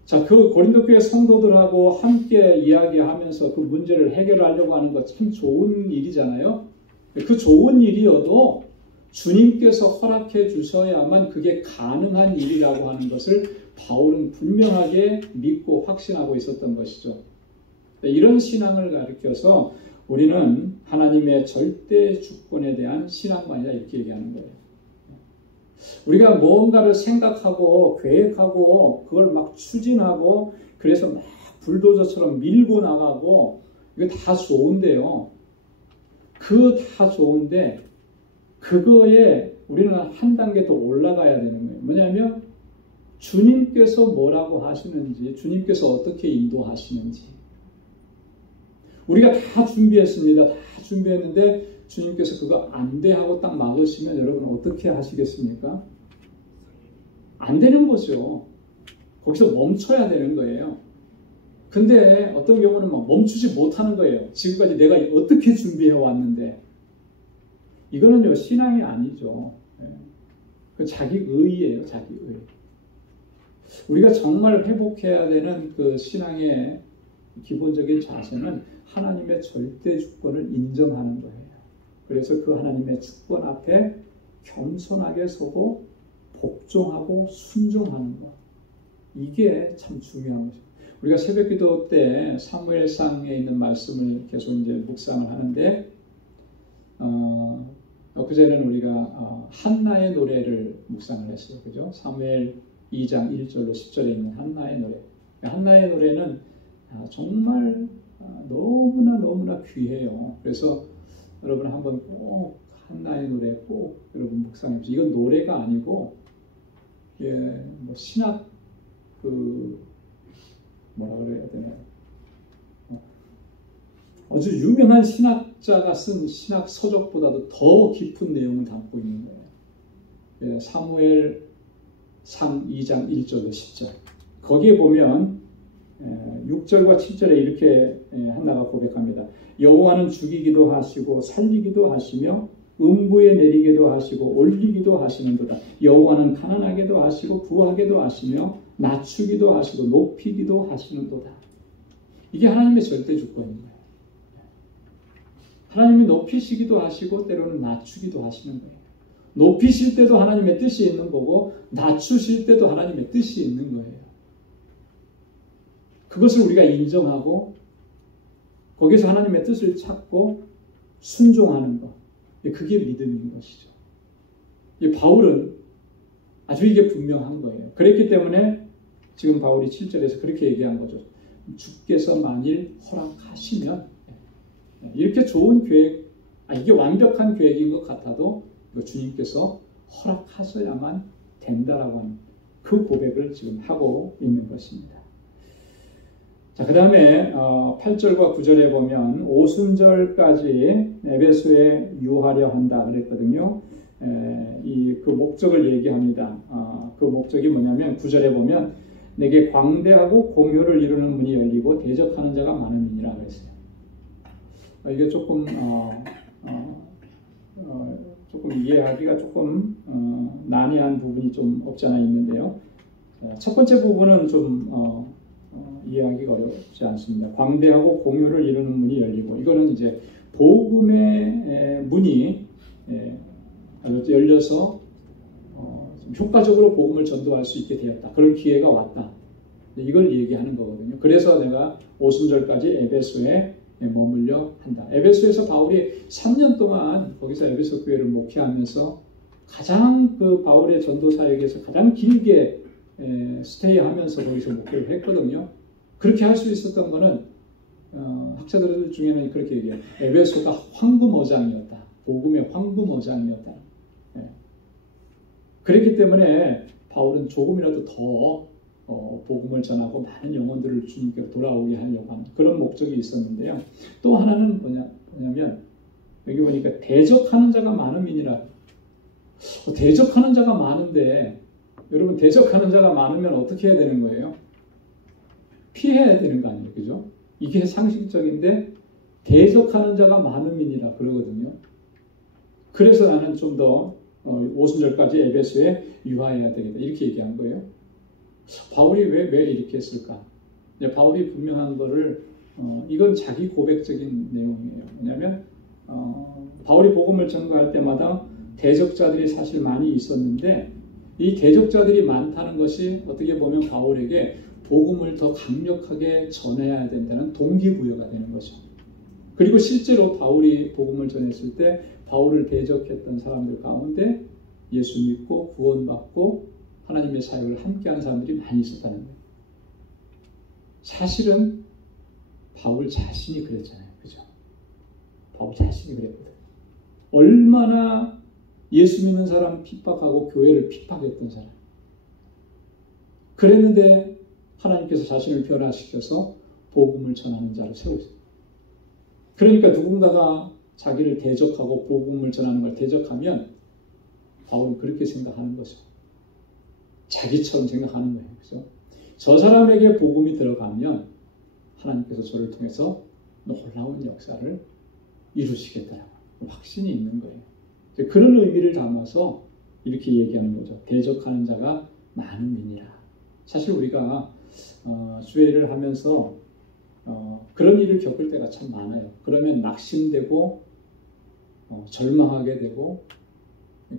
자, 그 고린도 교회 성도들하고 함께 이야기하면서 그 문제를 해결하려고 하는 거 참 좋은 일이잖아요. 그 좋은 일이어도 주님께서 허락해 주셔야만 그게 가능한 일이라고 하는 것을 바울은 분명하게 믿고 확신하고 있었던 것이죠. 이런 신앙을 가리켜서 우리는 하나님의 절대 주권에 대한 신앙만이다 이렇게 얘기하는 거예요. 우리가 뭔가를 생각하고 계획하고 그걸 막 추진하고 그래서 막 불도저처럼 밀고 나가고 이거 다 좋은데요. 그거 다 좋은데 그거에 우리는 한 단계 더 올라가야 되는 거예요. 뭐냐면 주님께서 뭐라고 하시는지, 주님께서 어떻게 인도하시는지. 우리가 다 준비했습니다. 다 준비했는데 주님께서 그거 안 돼 하고 딱 막으시면 여러분 어떻게 하시겠습니까? 안 되는 거죠. 거기서 멈춰야 되는 거예요. 근데 어떤 경우는 막 멈추지 못하는 거예요. 지금까지 내가 어떻게 준비해 왔는데. 이거는요, 신앙이 아니죠. 그 자기 의예요, 자기 의. 우리가 정말 회복해야 되는 그 신앙의 기본적인 자세는 하나님의 절대 주권을 인정하는 거예요. 그래서 그 하나님의 주권 앞에 겸손하게 서고 복종하고 순종하는 것. 이게 참 중요한 거죠. 우리가 새벽기도 때 사무엘상에 있는 말씀을 계속 이제 묵상을 하는데, 그전에는 우리가 한나의 노래를 묵상을 했어요. 그죠? 사무엘 2장 1절로 10절에 있는 한나의 노래. 한나의 노래는 정말 너무나 귀해요. 그래서 여러분 한번 꼭 한나의 노래 꼭 여러분 묵상해 보세요. 이건 노래가 아니고 뭐 신학 뭐라 그래야 되나요? 아주 유명한 신학자가 쓴 신학 서적보다도 더 깊은 내용을 담고 있는 거예요. 사무엘 상 2장 1절로 10절. 거기에 보면 6절과 7절에 이렇게 한나가 고백합니다. 여호와는 죽이기도 하시고 살리기도 하시며 음부에 내리기도 하시고 올리기도 하시는도다. 여호와는 가난하게도 하시고 부하게도 하시며 낮추기도 하시고 높이기도 하시는도다. 이게 하나님의 절대 주권입니다. 하나님이 높이시기도 하시고 때로는 낮추기도 하시는 거예요. 높이실 때도 하나님의 뜻이 있는 거고 낮추실 때도 하나님의 뜻이 있는 거예요. 그것을 우리가 인정하고 거기서 하나님의 뜻을 찾고 순종하는 것. 그게 믿음인 것이죠. 바울은 아주 이게 분명한 거예요. 그랬기 때문에 지금 바울이 7절에서 그렇게 얘기한 거죠. 주께서 만일 허락하시면 이렇게 좋은 계획, 이게 완벽한 계획인 것 같아도 주님께서 허락하셔야만 된다라고 하는 그 고백을 지금 하고 있는 것입니다. 자, 그 다음에 8절과 9절에 보면 오순절까지 에베소에 유하려 한다 그랬거든요. 그 목적을 얘기합니다. 그 목적이 뭐냐면 9절에 보면 내게 광대하고 공효를 이루는 문이 열리고 대적하는 자가 많음이니라 그랬어요. 이게 조금 이해하기가 조금 난해한 부분이 좀 없지 않아 있는데요. 첫 번째 부분은 좀 이해하기가 어렵지 않습니다. 광대하고 공효를 이루는 문이 열리고, 이거는 이제 복음의 문이 열려서 효과적으로 복음을 전도할 수 있게 되었다. 그런 기회가 왔다. 이걸 얘기하는 거거든요. 그래서 내가 오순절까지 에베소에 머물려 한다. 에베소에서 바울이 3년 동안 거기서 에베소 교회를 목회하면서 가장 그 바울의 전도 사역에서 가장 길게 스테이하면서 거기서 목회를 했거든요. 그렇게 할 수 있었던 거는 학자들 중에는 그렇게 얘기해요. 에베소가 황금어장이었다. 복음의 황금어장이었다. 그렇기 때문에 바울은 조금이라도 더 복음을 전하고 많은 영혼들을 주님께로 돌아오게 하려고 하는 그런 목적이 있었는데요. 또 하나는 뭐냐면 여기 보니까 대적하는 자가 많음이니라. 대적하는 자가 많은데 여러분, 대적하는 자가 많으면 어떻게 해야 되는 거예요? 피해야 되는 거 아니에요, 그죠? 이게 상식적인데 대적하는 자가 많음이니라 그러거든요. 그래서 나는 좀 더 오순절까지 에베소에 유하해야 되겠다 이렇게 얘기한 거예요. 바울이 왜 이렇게 했을까? 바울이 분명한 거를 이건 자기 고백적인 내용이에요. 왜냐하면 바울이 복음을 전가할 때마다 대적자들이 사실 많이 있었는데 이 대적자들이 많다는 것이 어떻게 보면 바울에게 복음을 더 강력하게 전해야 된다는 동기부여가 되는 거죠. 그리고 실제로 바울이 복음을 전했을 때 바울을 대적했던 사람들 가운데 예수 믿고 구원받고 하나님의 사역을 함께하는 사람들이 많이 있었다는 거예요. 사실은 바울 자신이 그랬잖아요. 그죠? 바울 자신이 그랬거든요. 얼마나 예수 믿는 사람 핍박하고 교회를 핍박했던 사람. 그랬는데 하나님께서 자신을 변화시켜서 복음을 전하는 자로 세우셨어요. 그러니까 누군가가 자기를 대적하고 복음을 전하는 걸 대적하면 바울은 그렇게 생각하는 거죠. 자기처럼 생각하는 거예요. 그죠? 저 사람에게 복음이 들어가면 하나님께서 저를 통해서 놀라운 역사를 이루시겠다라고 확신이 있는 거예요. 그런 의미를 담아서 이렇게 얘기하는 거죠. 대적하는 자가 많은 민이라. 사실 우리가 주의 일을 하면서 그런 일을 겪을 때가 참 많아요. 그러면 낙심되고 절망하게 되고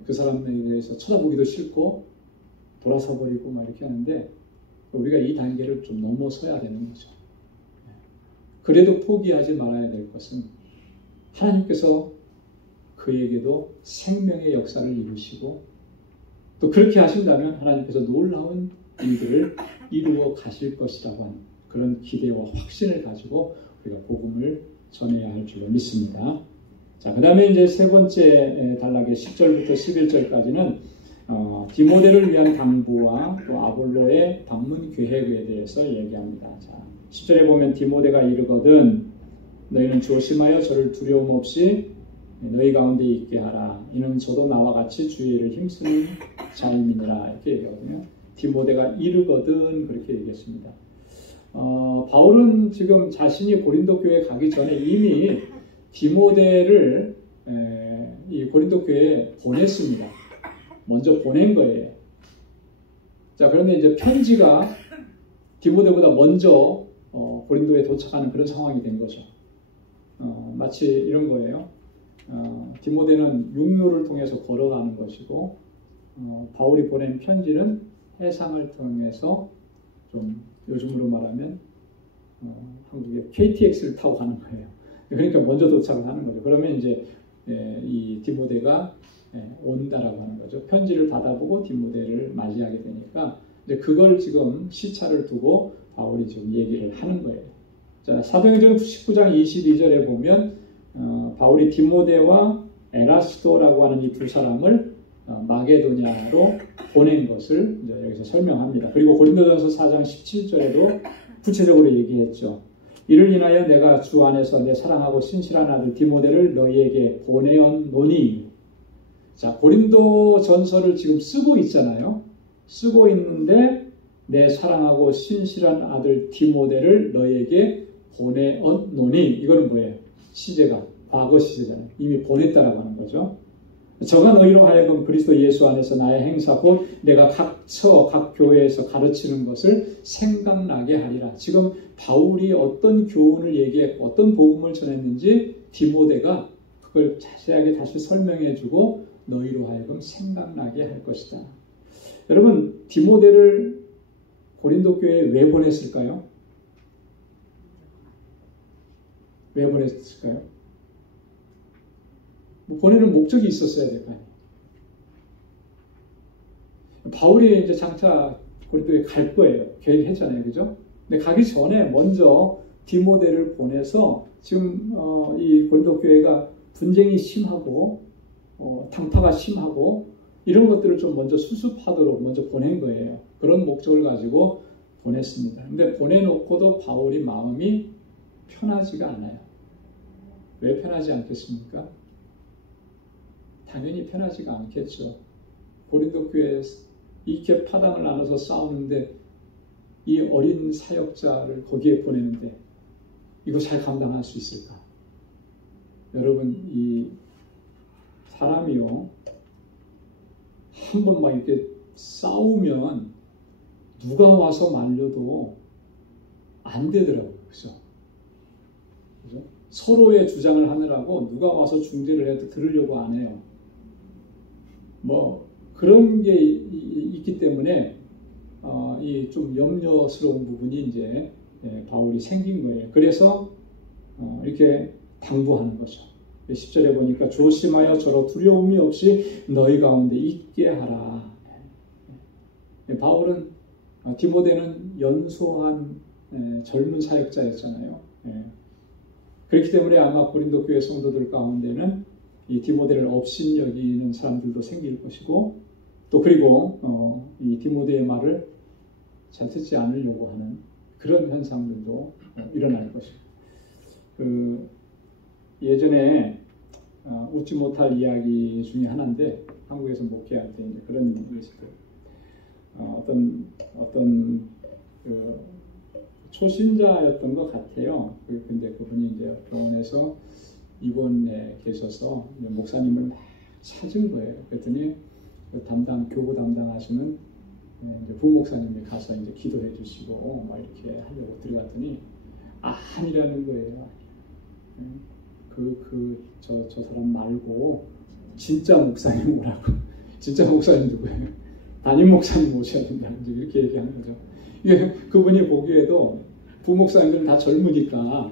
그 사람에 대해서 쳐다보기도 싫고 돌아서 버리고 막 이렇게 하는데 우리가 이 단계를 좀 넘어서야 되는 거죠. 그래도 포기하지 말아야 될 것은 하나님께서 그에게도 생명의 역사를 이루시고 또 그렇게 하신다면 하나님께서 놀라운 일들을 이루어 가실 것이라고 하는 그런 기대와 확신을 가지고 우리가 복음을 전해야 할 줄로 믿습니다. 자, 그 다음에 이제 세 번째 단락의 10절부터 11절까지는 디모데를 위한 당부와 또 아볼로의 방문 계획에 대해서 얘기합니다. 자, 10절에 보면 디모데가 이르거든 너희는 조심하여 저를 두려움 없이 너희 가운데 있게 하라. 이는 저도 나와 같이 주의 일을 힘쓰는 자임이니라. 이렇게 얘기하거든요. 디모데가 이르거든 그렇게 얘기했습니다. 바울은 지금 자신이 고린도 교회에 가기 전에 이미 디모데를 이 고린도 교회에 보냈습니다. 먼저 보낸 거예요. 자, 그런데 이제 편지가 디모데보다 먼저 고린도에 도착하는 그런 상황이 된 거죠. 마치 이런 거예요. 디모데는 육로를 통해서 걸어가는 것이고 바울이 보낸 편지는 해상을 통해서 좀 요즘으로 말하면 한국의 KTX를 타고 가는 거예요. 그러니까 먼저 도착을 하는 거죠. 그러면 이제 이 디모데가 온다라고 하는 거죠. 편지를 받아보고 디모데를 맞이하게 되니까 이제 그걸 지금 시차를 두고 바울이 지금 얘기를 하는 거예요. 자, 사도행전 19장 22절에 보면 바울이 디모데와 에라스도라고 하는 이 두 사람을 마게도냐로 보낸 것을 이제 여기서 설명합니다. 그리고 고린도전서 4장 17절에도 구체적으로 얘기했죠. 이를 인하여 내가 주 안에서 내 사랑하고 신실한 아들 디모데를 너희에게 보내었노니. 자, 고린도전서를 지금 쓰고 있잖아요. 쓰고 있는데 내 사랑하고 신실한 아들 디모데를 너희에게 보내었노니. 이거는 뭐예요? 시제가 과거 시제잖아요. 이미 보냈다라고 하는 거죠. 저가 너희로 하여금 그리스도 예수 안에서 나의 행사 곧 내가 각 교회에서 가르치는 것을 생각나게 하리라. 지금 바울이 어떤 교훈을 얘기했고 어떤 복음을 전했는지 디모데가 그걸 자세하게 다시 설명해주고 너희로 하여금 생각나게 할 것이다. 여러분, 디모데를 고린도 교회에 왜 보냈을까요? 왜 보냈을까요? 보내는 목적이 있었어야 될 거 아니에요. 바울이 이제 장차 고린도에 갈 거예요. 계획했잖아요. 그죠? 근데 가기 전에 먼저 디모데를 보내서 지금 이 고린도 교회가 분쟁이 심하고 당파가 심하고 이런 것들을 좀 먼저 수습하도록 먼저 보낸 거예요. 그런 목적을 가지고 보냈습니다. 근데 보내놓고도 바울이 마음이 편하지가 않아요. 왜 편하지 않겠습니까? 당연히 편하지가 않겠죠. 고린도 교회에 이렇게 파당을 나눠서 싸우는데 이 어린 사역자를 거기에 보내는데 이거 잘 감당할 수 있을까? 여러분, 이 사람이요 한 번 막 이렇게 싸우면 누가 와서 말려도 안 되더라고요. 그죠? 그죠? 서로의 주장을 하느라고 누가 와서 중재를 해도 들으려고 안 해요. 뭐 그런 게 있기 때문에 이 좀 염려스러운 부분이 이제 바울이 생긴 거예요. 그래서 이렇게 당부하는 거죠. 10절에 보니까 조심하여 저로 두려움이 없이 너희 가운데 있게 하라. 바울은 디모데는 연소한 젊은 사역자였잖아요. 그렇기 때문에 아마 고린도 교회 성도들 가운데는 이 디모데를 업신여기는 사람들도 생길 것이고 또 그리고 이 디모데의 말을 잘 듣지 않으려고 하는 그런 현상들도 일어날 것이고 예전에 웃지 못할 이야기 중에 하나인데 한국에서 목회할 때 이제 그런 일이 있었어요. 어떤 초신자였던 것 같아요. 근데 그분이 이제 병원에서 입원해 계셔서 목사님을 막 찾은 거예요. 그랬더니 교구 담당하시는 이제 부목사님이 가서 이제 기도해 주시고 막 이렇게 하려고 들어갔더니 아니라는 거예요. 저 사람 말고 진짜 목사님 오라고. 진짜 목사님 누구예요? 담임 목사님 오셔야 된다. 이렇게 얘기하는 거죠. 이게 그분이 보기에도 부목사님들은 다 젊으니까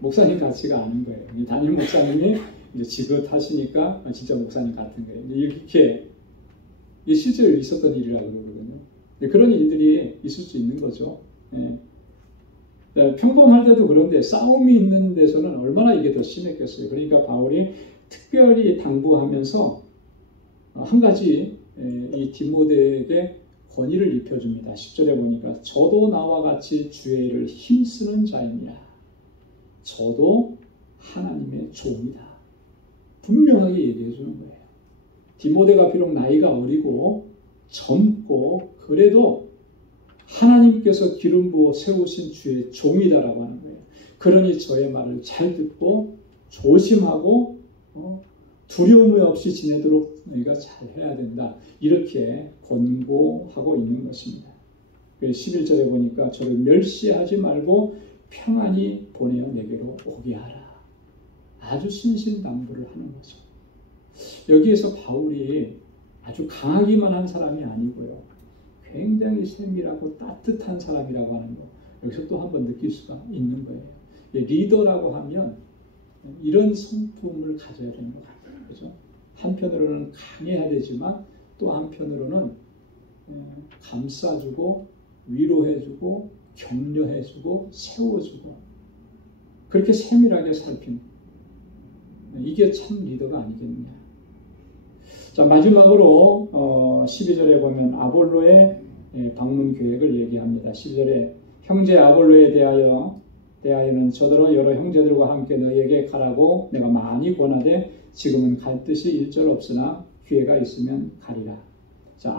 목사님 같지가 않은 거예요. 이 담임 목사님이 이제 지긋하시니까 진짜 목사님 같은 거예요. 이렇게 이게 실제로 있었던 일이라고 그러거든요. 그런 일들이 있을 수 있는 거죠. 평범할 때도 그런데 싸움이 있는 데서는 얼마나 이게 더 심했겠어요. 그러니까 바울이 특별히 당부하면서 한 가지 이 디모데에게 권위를 입혀줍니다. 10절에 보니까 저도 나와 같이 주의 일을 힘쓰는 자이니라. 저도 하나님의 종이다. 분명하게 얘기해 주는 거예요. 디모데가 비록 나이가 어리고 젊고 그래도 하나님께서 기름 부어 세우신 주의 종이다라고 하는 거예요. 그러니 저의 말을 잘 듣고 조심하고 두려움 없이 지내도록 너희가 잘 해야 된다. 이렇게 권고하고 있는 것입니다. 11절에 보니까 저를 멸시하지 말고 평안히 보내어 내게로 오게 하라. 아주 신신당부를 하는 거죠. 여기에서 바울이 아주 강하기만 한 사람이 아니고요. 굉장히 세밀하고 따뜻한 사람이라고 하는 거. 여기서 또 한번 느낄 수가 있는 거예요. 리더라고 하면 이런 성품을 가져야 되는 것 같아요. 그죠? 한편으로는 강해야 되지만 또 한편으로는 감싸주고 위로해주고 격려해주고 세워주고 그렇게 세밀하게 살핀 이게 참 리더가 아니겠느냐. 자, 마지막으로 12절에 보면 아볼로의 방문 계획을 얘기합니다. 12절에 형제 아볼로에 대하여는 저더러 여러 형제들과 함께 너희에게 가라고 내가 많이 권하되 지금은 갈 뜻이 일절 없으나 기회가 있으면 가리라. 자,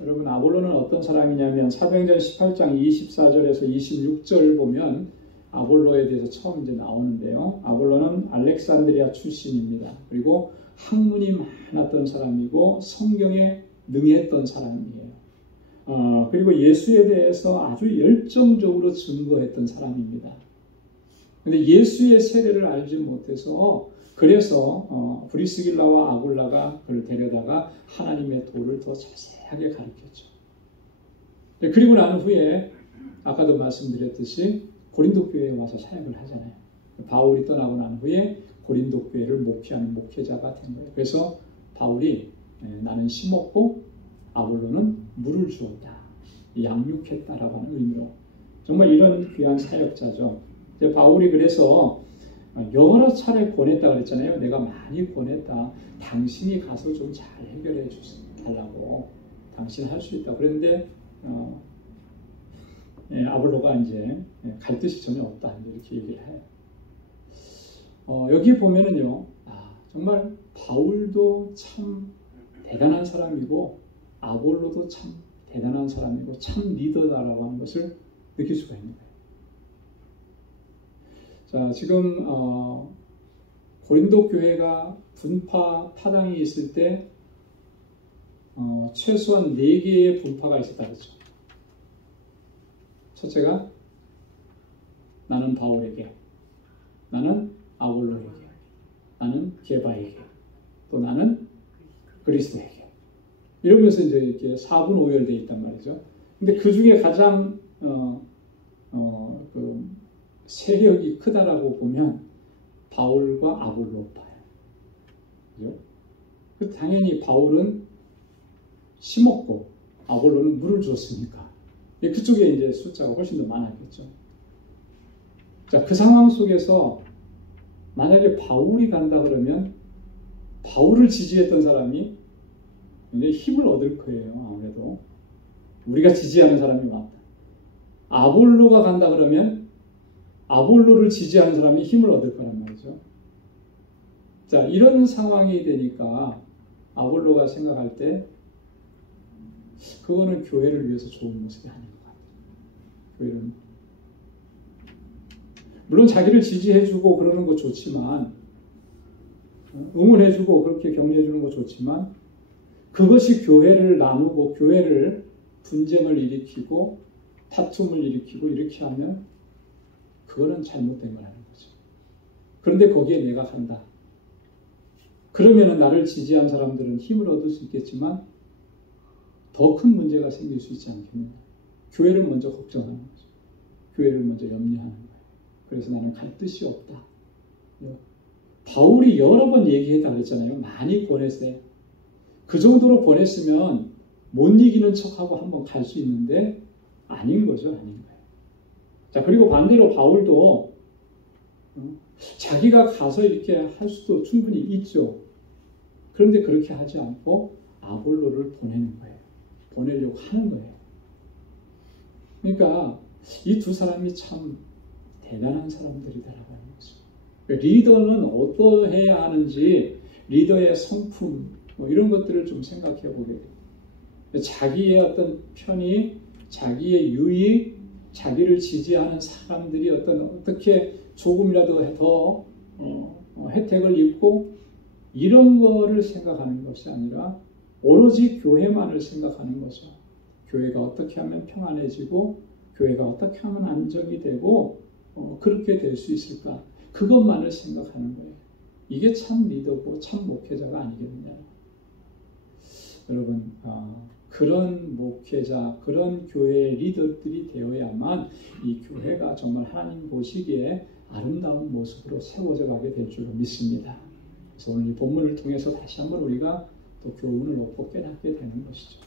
여러분 아볼로는 어떤 사람이냐면 사도행전 18장 24절에서 26절 보면 아볼로에 대해서 처음 이제 나오는데요. 아볼로는 알렉산드리아 출신입니다. 그리고 학문이 많았던 사람이고 성경에 능했던 사람이에요. 그리고 예수에 대해서 아주 열정적으로 증거했던 사람입니다. 그런데 예수의 세례를 알지 못해서 그래서 브리스길라와 아굴라가 그를 데려다가 하나님의 도를 더 자세하게 가르쳤죠. 그리고 난 후에 아까도 말씀드렸듯이 고린도 교회에 와서 사역을 하잖아요. 바울이 떠나고 난 후에 고린도 교회를 목회하는 목회자가 된 거예요. 그래서 바울이 나는 심었고 아볼로는 물을 주었다. 양육했다라고 하는 의미로 정말 이런 귀한 사역자죠. 바울이 그래서 여러 차례 권했다 그랬잖아요. 내가 많이 권했다. 당신이 가서 좀 잘 해결해 달라고. 당신 할 수 있다. 그런데 아볼로가 이제 갈 뜻이 전혀 없다. 이렇게 얘기를 해요. 여기 보면은요, 정말 바울도 참 대단한 사람이고 아볼로도 참 대단한 사람이고 참 리더다라고 하는 것을 느낄 수가 있는 거예요. 자, 지금 고린도 교회가 분파 파당이 있을 때 최소한 4개의 분파가 있었다 그랬죠. 첫째가 나는 바울에게, 나는 아볼로에게, 나는 게바에게, 또 나는 그리스도에게. 이러면서 이제 이렇게 4분 5열되어 있단 말이죠. 근데 그 중에 가장 그 세력이 크다라고 보면 바울과 아볼로파예요. 그죠? 당연히 바울은 심었고 아볼로는 물을 줬으니까 그쪽에 이제 숫자가 훨씬 더 많았겠죠. 자, 그 상황 속에서 만약에 바울이 간다 그러면 바울을 지지했던 사람이 굉장히 힘을 얻을 거예요. 아무래도 우리가 지지하는 사람이 많다. 아볼로가 간다 그러면 아볼로를 지지하는 사람이 힘을 얻을 거란 말이죠. 자, 이런 상황이 되니까 아볼로가 생각할 때 그거는 교회를 위해서 좋은 모습이 아닌 것 같아요. 교회는 물론 자기를 지지해주고 그러는 거 좋지만, 응원해주고 그렇게 격려해주는 거 좋지만, 그것이 교회를 나누고 교회를 분쟁을 일으키고 다툼을 일으키고 이렇게 하면 그거는 잘못된 거라는 거죠. 그런데 거기에 내가 간다. 그러면은 나를 지지한 사람들은 힘을 얻을 수 있겠지만 더 큰 문제가 생길 수 있지 않겠느냐. 교회를 먼저 걱정하는 거죠. 교회를 먼저 염려하는 거예요. 그래서 나는 갈 뜻이 없다. 바울이 여러 번 얘기했다 그랬잖아요. 많이 보냈어요. 그 정도로 보냈으면 못 이기는 척하고 한번 갈 수 있는데 아닌 거죠. 아닌 거예요. 자, 그리고 반대로 바울도 자기가 가서 이렇게 할 수도 충분히 있죠. 그런데 그렇게 하지 않고 아볼로를 보내는 거예요. 보내려고 하는 거예요. 그러니까 이 두 사람이 참 대단한 사람들이다라고 하는 거죠. 리더는 어떠해야 하는지 리더의 성품 이런 것들을 좀 생각해 보게 돼요. 자기의 어떤 편의, 자기의 유익, 자기를 지지하는 사람들이 어떻게 조금이라도 더 혜택을 입고 이런 거를 생각하는 것이 아니라 오로지 교회만을 생각하는 거죠. 교회가 어떻게 하면 평안해지고 교회가 어떻게 하면 안정이 되고 그렇게 될 수 있을까? 그것만을 생각하는 거예요. 이게 참 리더고 참 목회자가 아니겠느냐. 여러분, 그런 목회자, 그런 교회의 리더들이 되어야만 이 교회가 정말 하나님 보시기에 아름다운 모습으로 세워져 가게 될 줄로 믿습니다. 그래서 오늘 이 본문을 통해서 다시 한번 우리가 또 교훈을 얻고 깨닫게 되는 것이죠.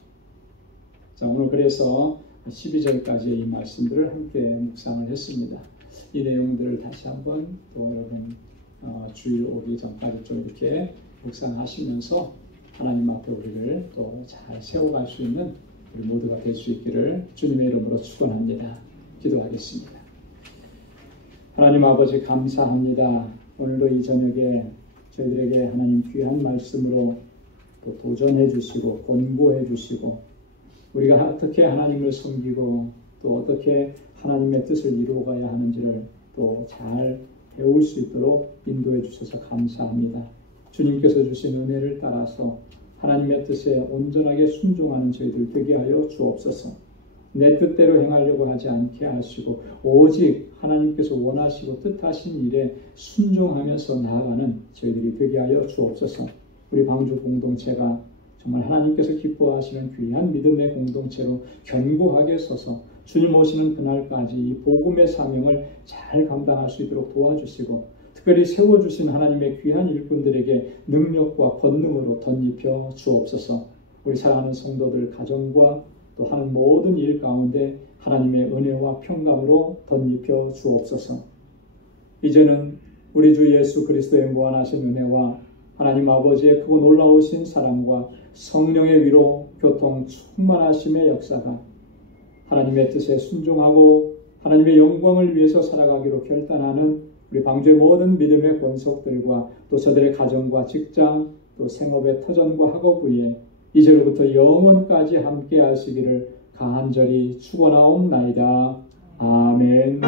자, 오늘 그래서 12절까지의 이 말씀들을 함께 묵상을 했습니다. 이 내용들을 다시 한번 또 여러분 주일 오기 전까지 좀 이렇게 묵상하시면서 하나님 앞에 우리를 또 잘 세워갈 수 있는 우리 모두가 될 수 있기를 주님의 이름으로 축원합니다. 기도하겠습니다. 하나님 아버지 감사합니다. 오늘도 이 저녁에 저희들에게 하나님 귀한 말씀으로 또 도전해 주시고 권고해 주시고 우리가 어떻게 하나님을 섬기고 또 어떻게 하나님의 뜻을 이루어가야 하는지를 또 잘 배울 수 있도록 인도해 주셔서 감사합니다. 주님께서 주신 은혜를 따라서 하나님의 뜻에 온전하게 순종하는 저희들 되게 하여 주옵소서. 내 뜻대로 행하려고 하지 않게 하시고 오직 하나님께서 원하시고 뜻하신 일에 순종하면서 나아가는 저희들이 되게 하여 주옵소서. 우리 방주 공동체가 정말 하나님께서 기뻐하시는 귀한 믿음의 공동체로 견고하게 서서 주님 오시는 그날까지 이 복음의 사명을 잘 감당할 수 있도록 도와주시고 특별히 세워주신 하나님의 귀한 일꾼들에게 능력과 권능으로 덧입혀 주옵소서. 우리 사랑하는 성도들 가정과 또 하는 모든 일 가운데 하나님의 은혜와 평강으로 덧입혀 주옵소서. 이제는 우리 주 예수 그리스도의 무한하신 은혜와 하나님 아버지의 크고 놀라우신 사랑과 성령의 위로 교통 충만하심의 역사가 하나님의 뜻에 순종하고 하나님의 영광을 위해서 살아가기로 결단하는 우리 방주의 모든 믿음의 권속들과 또 저들의 가정과 직장 또 생업의 터전과 학업 위에 이제로부터 영원까지 함께 하시기를 간절히 축원하옵나이다. 아멘.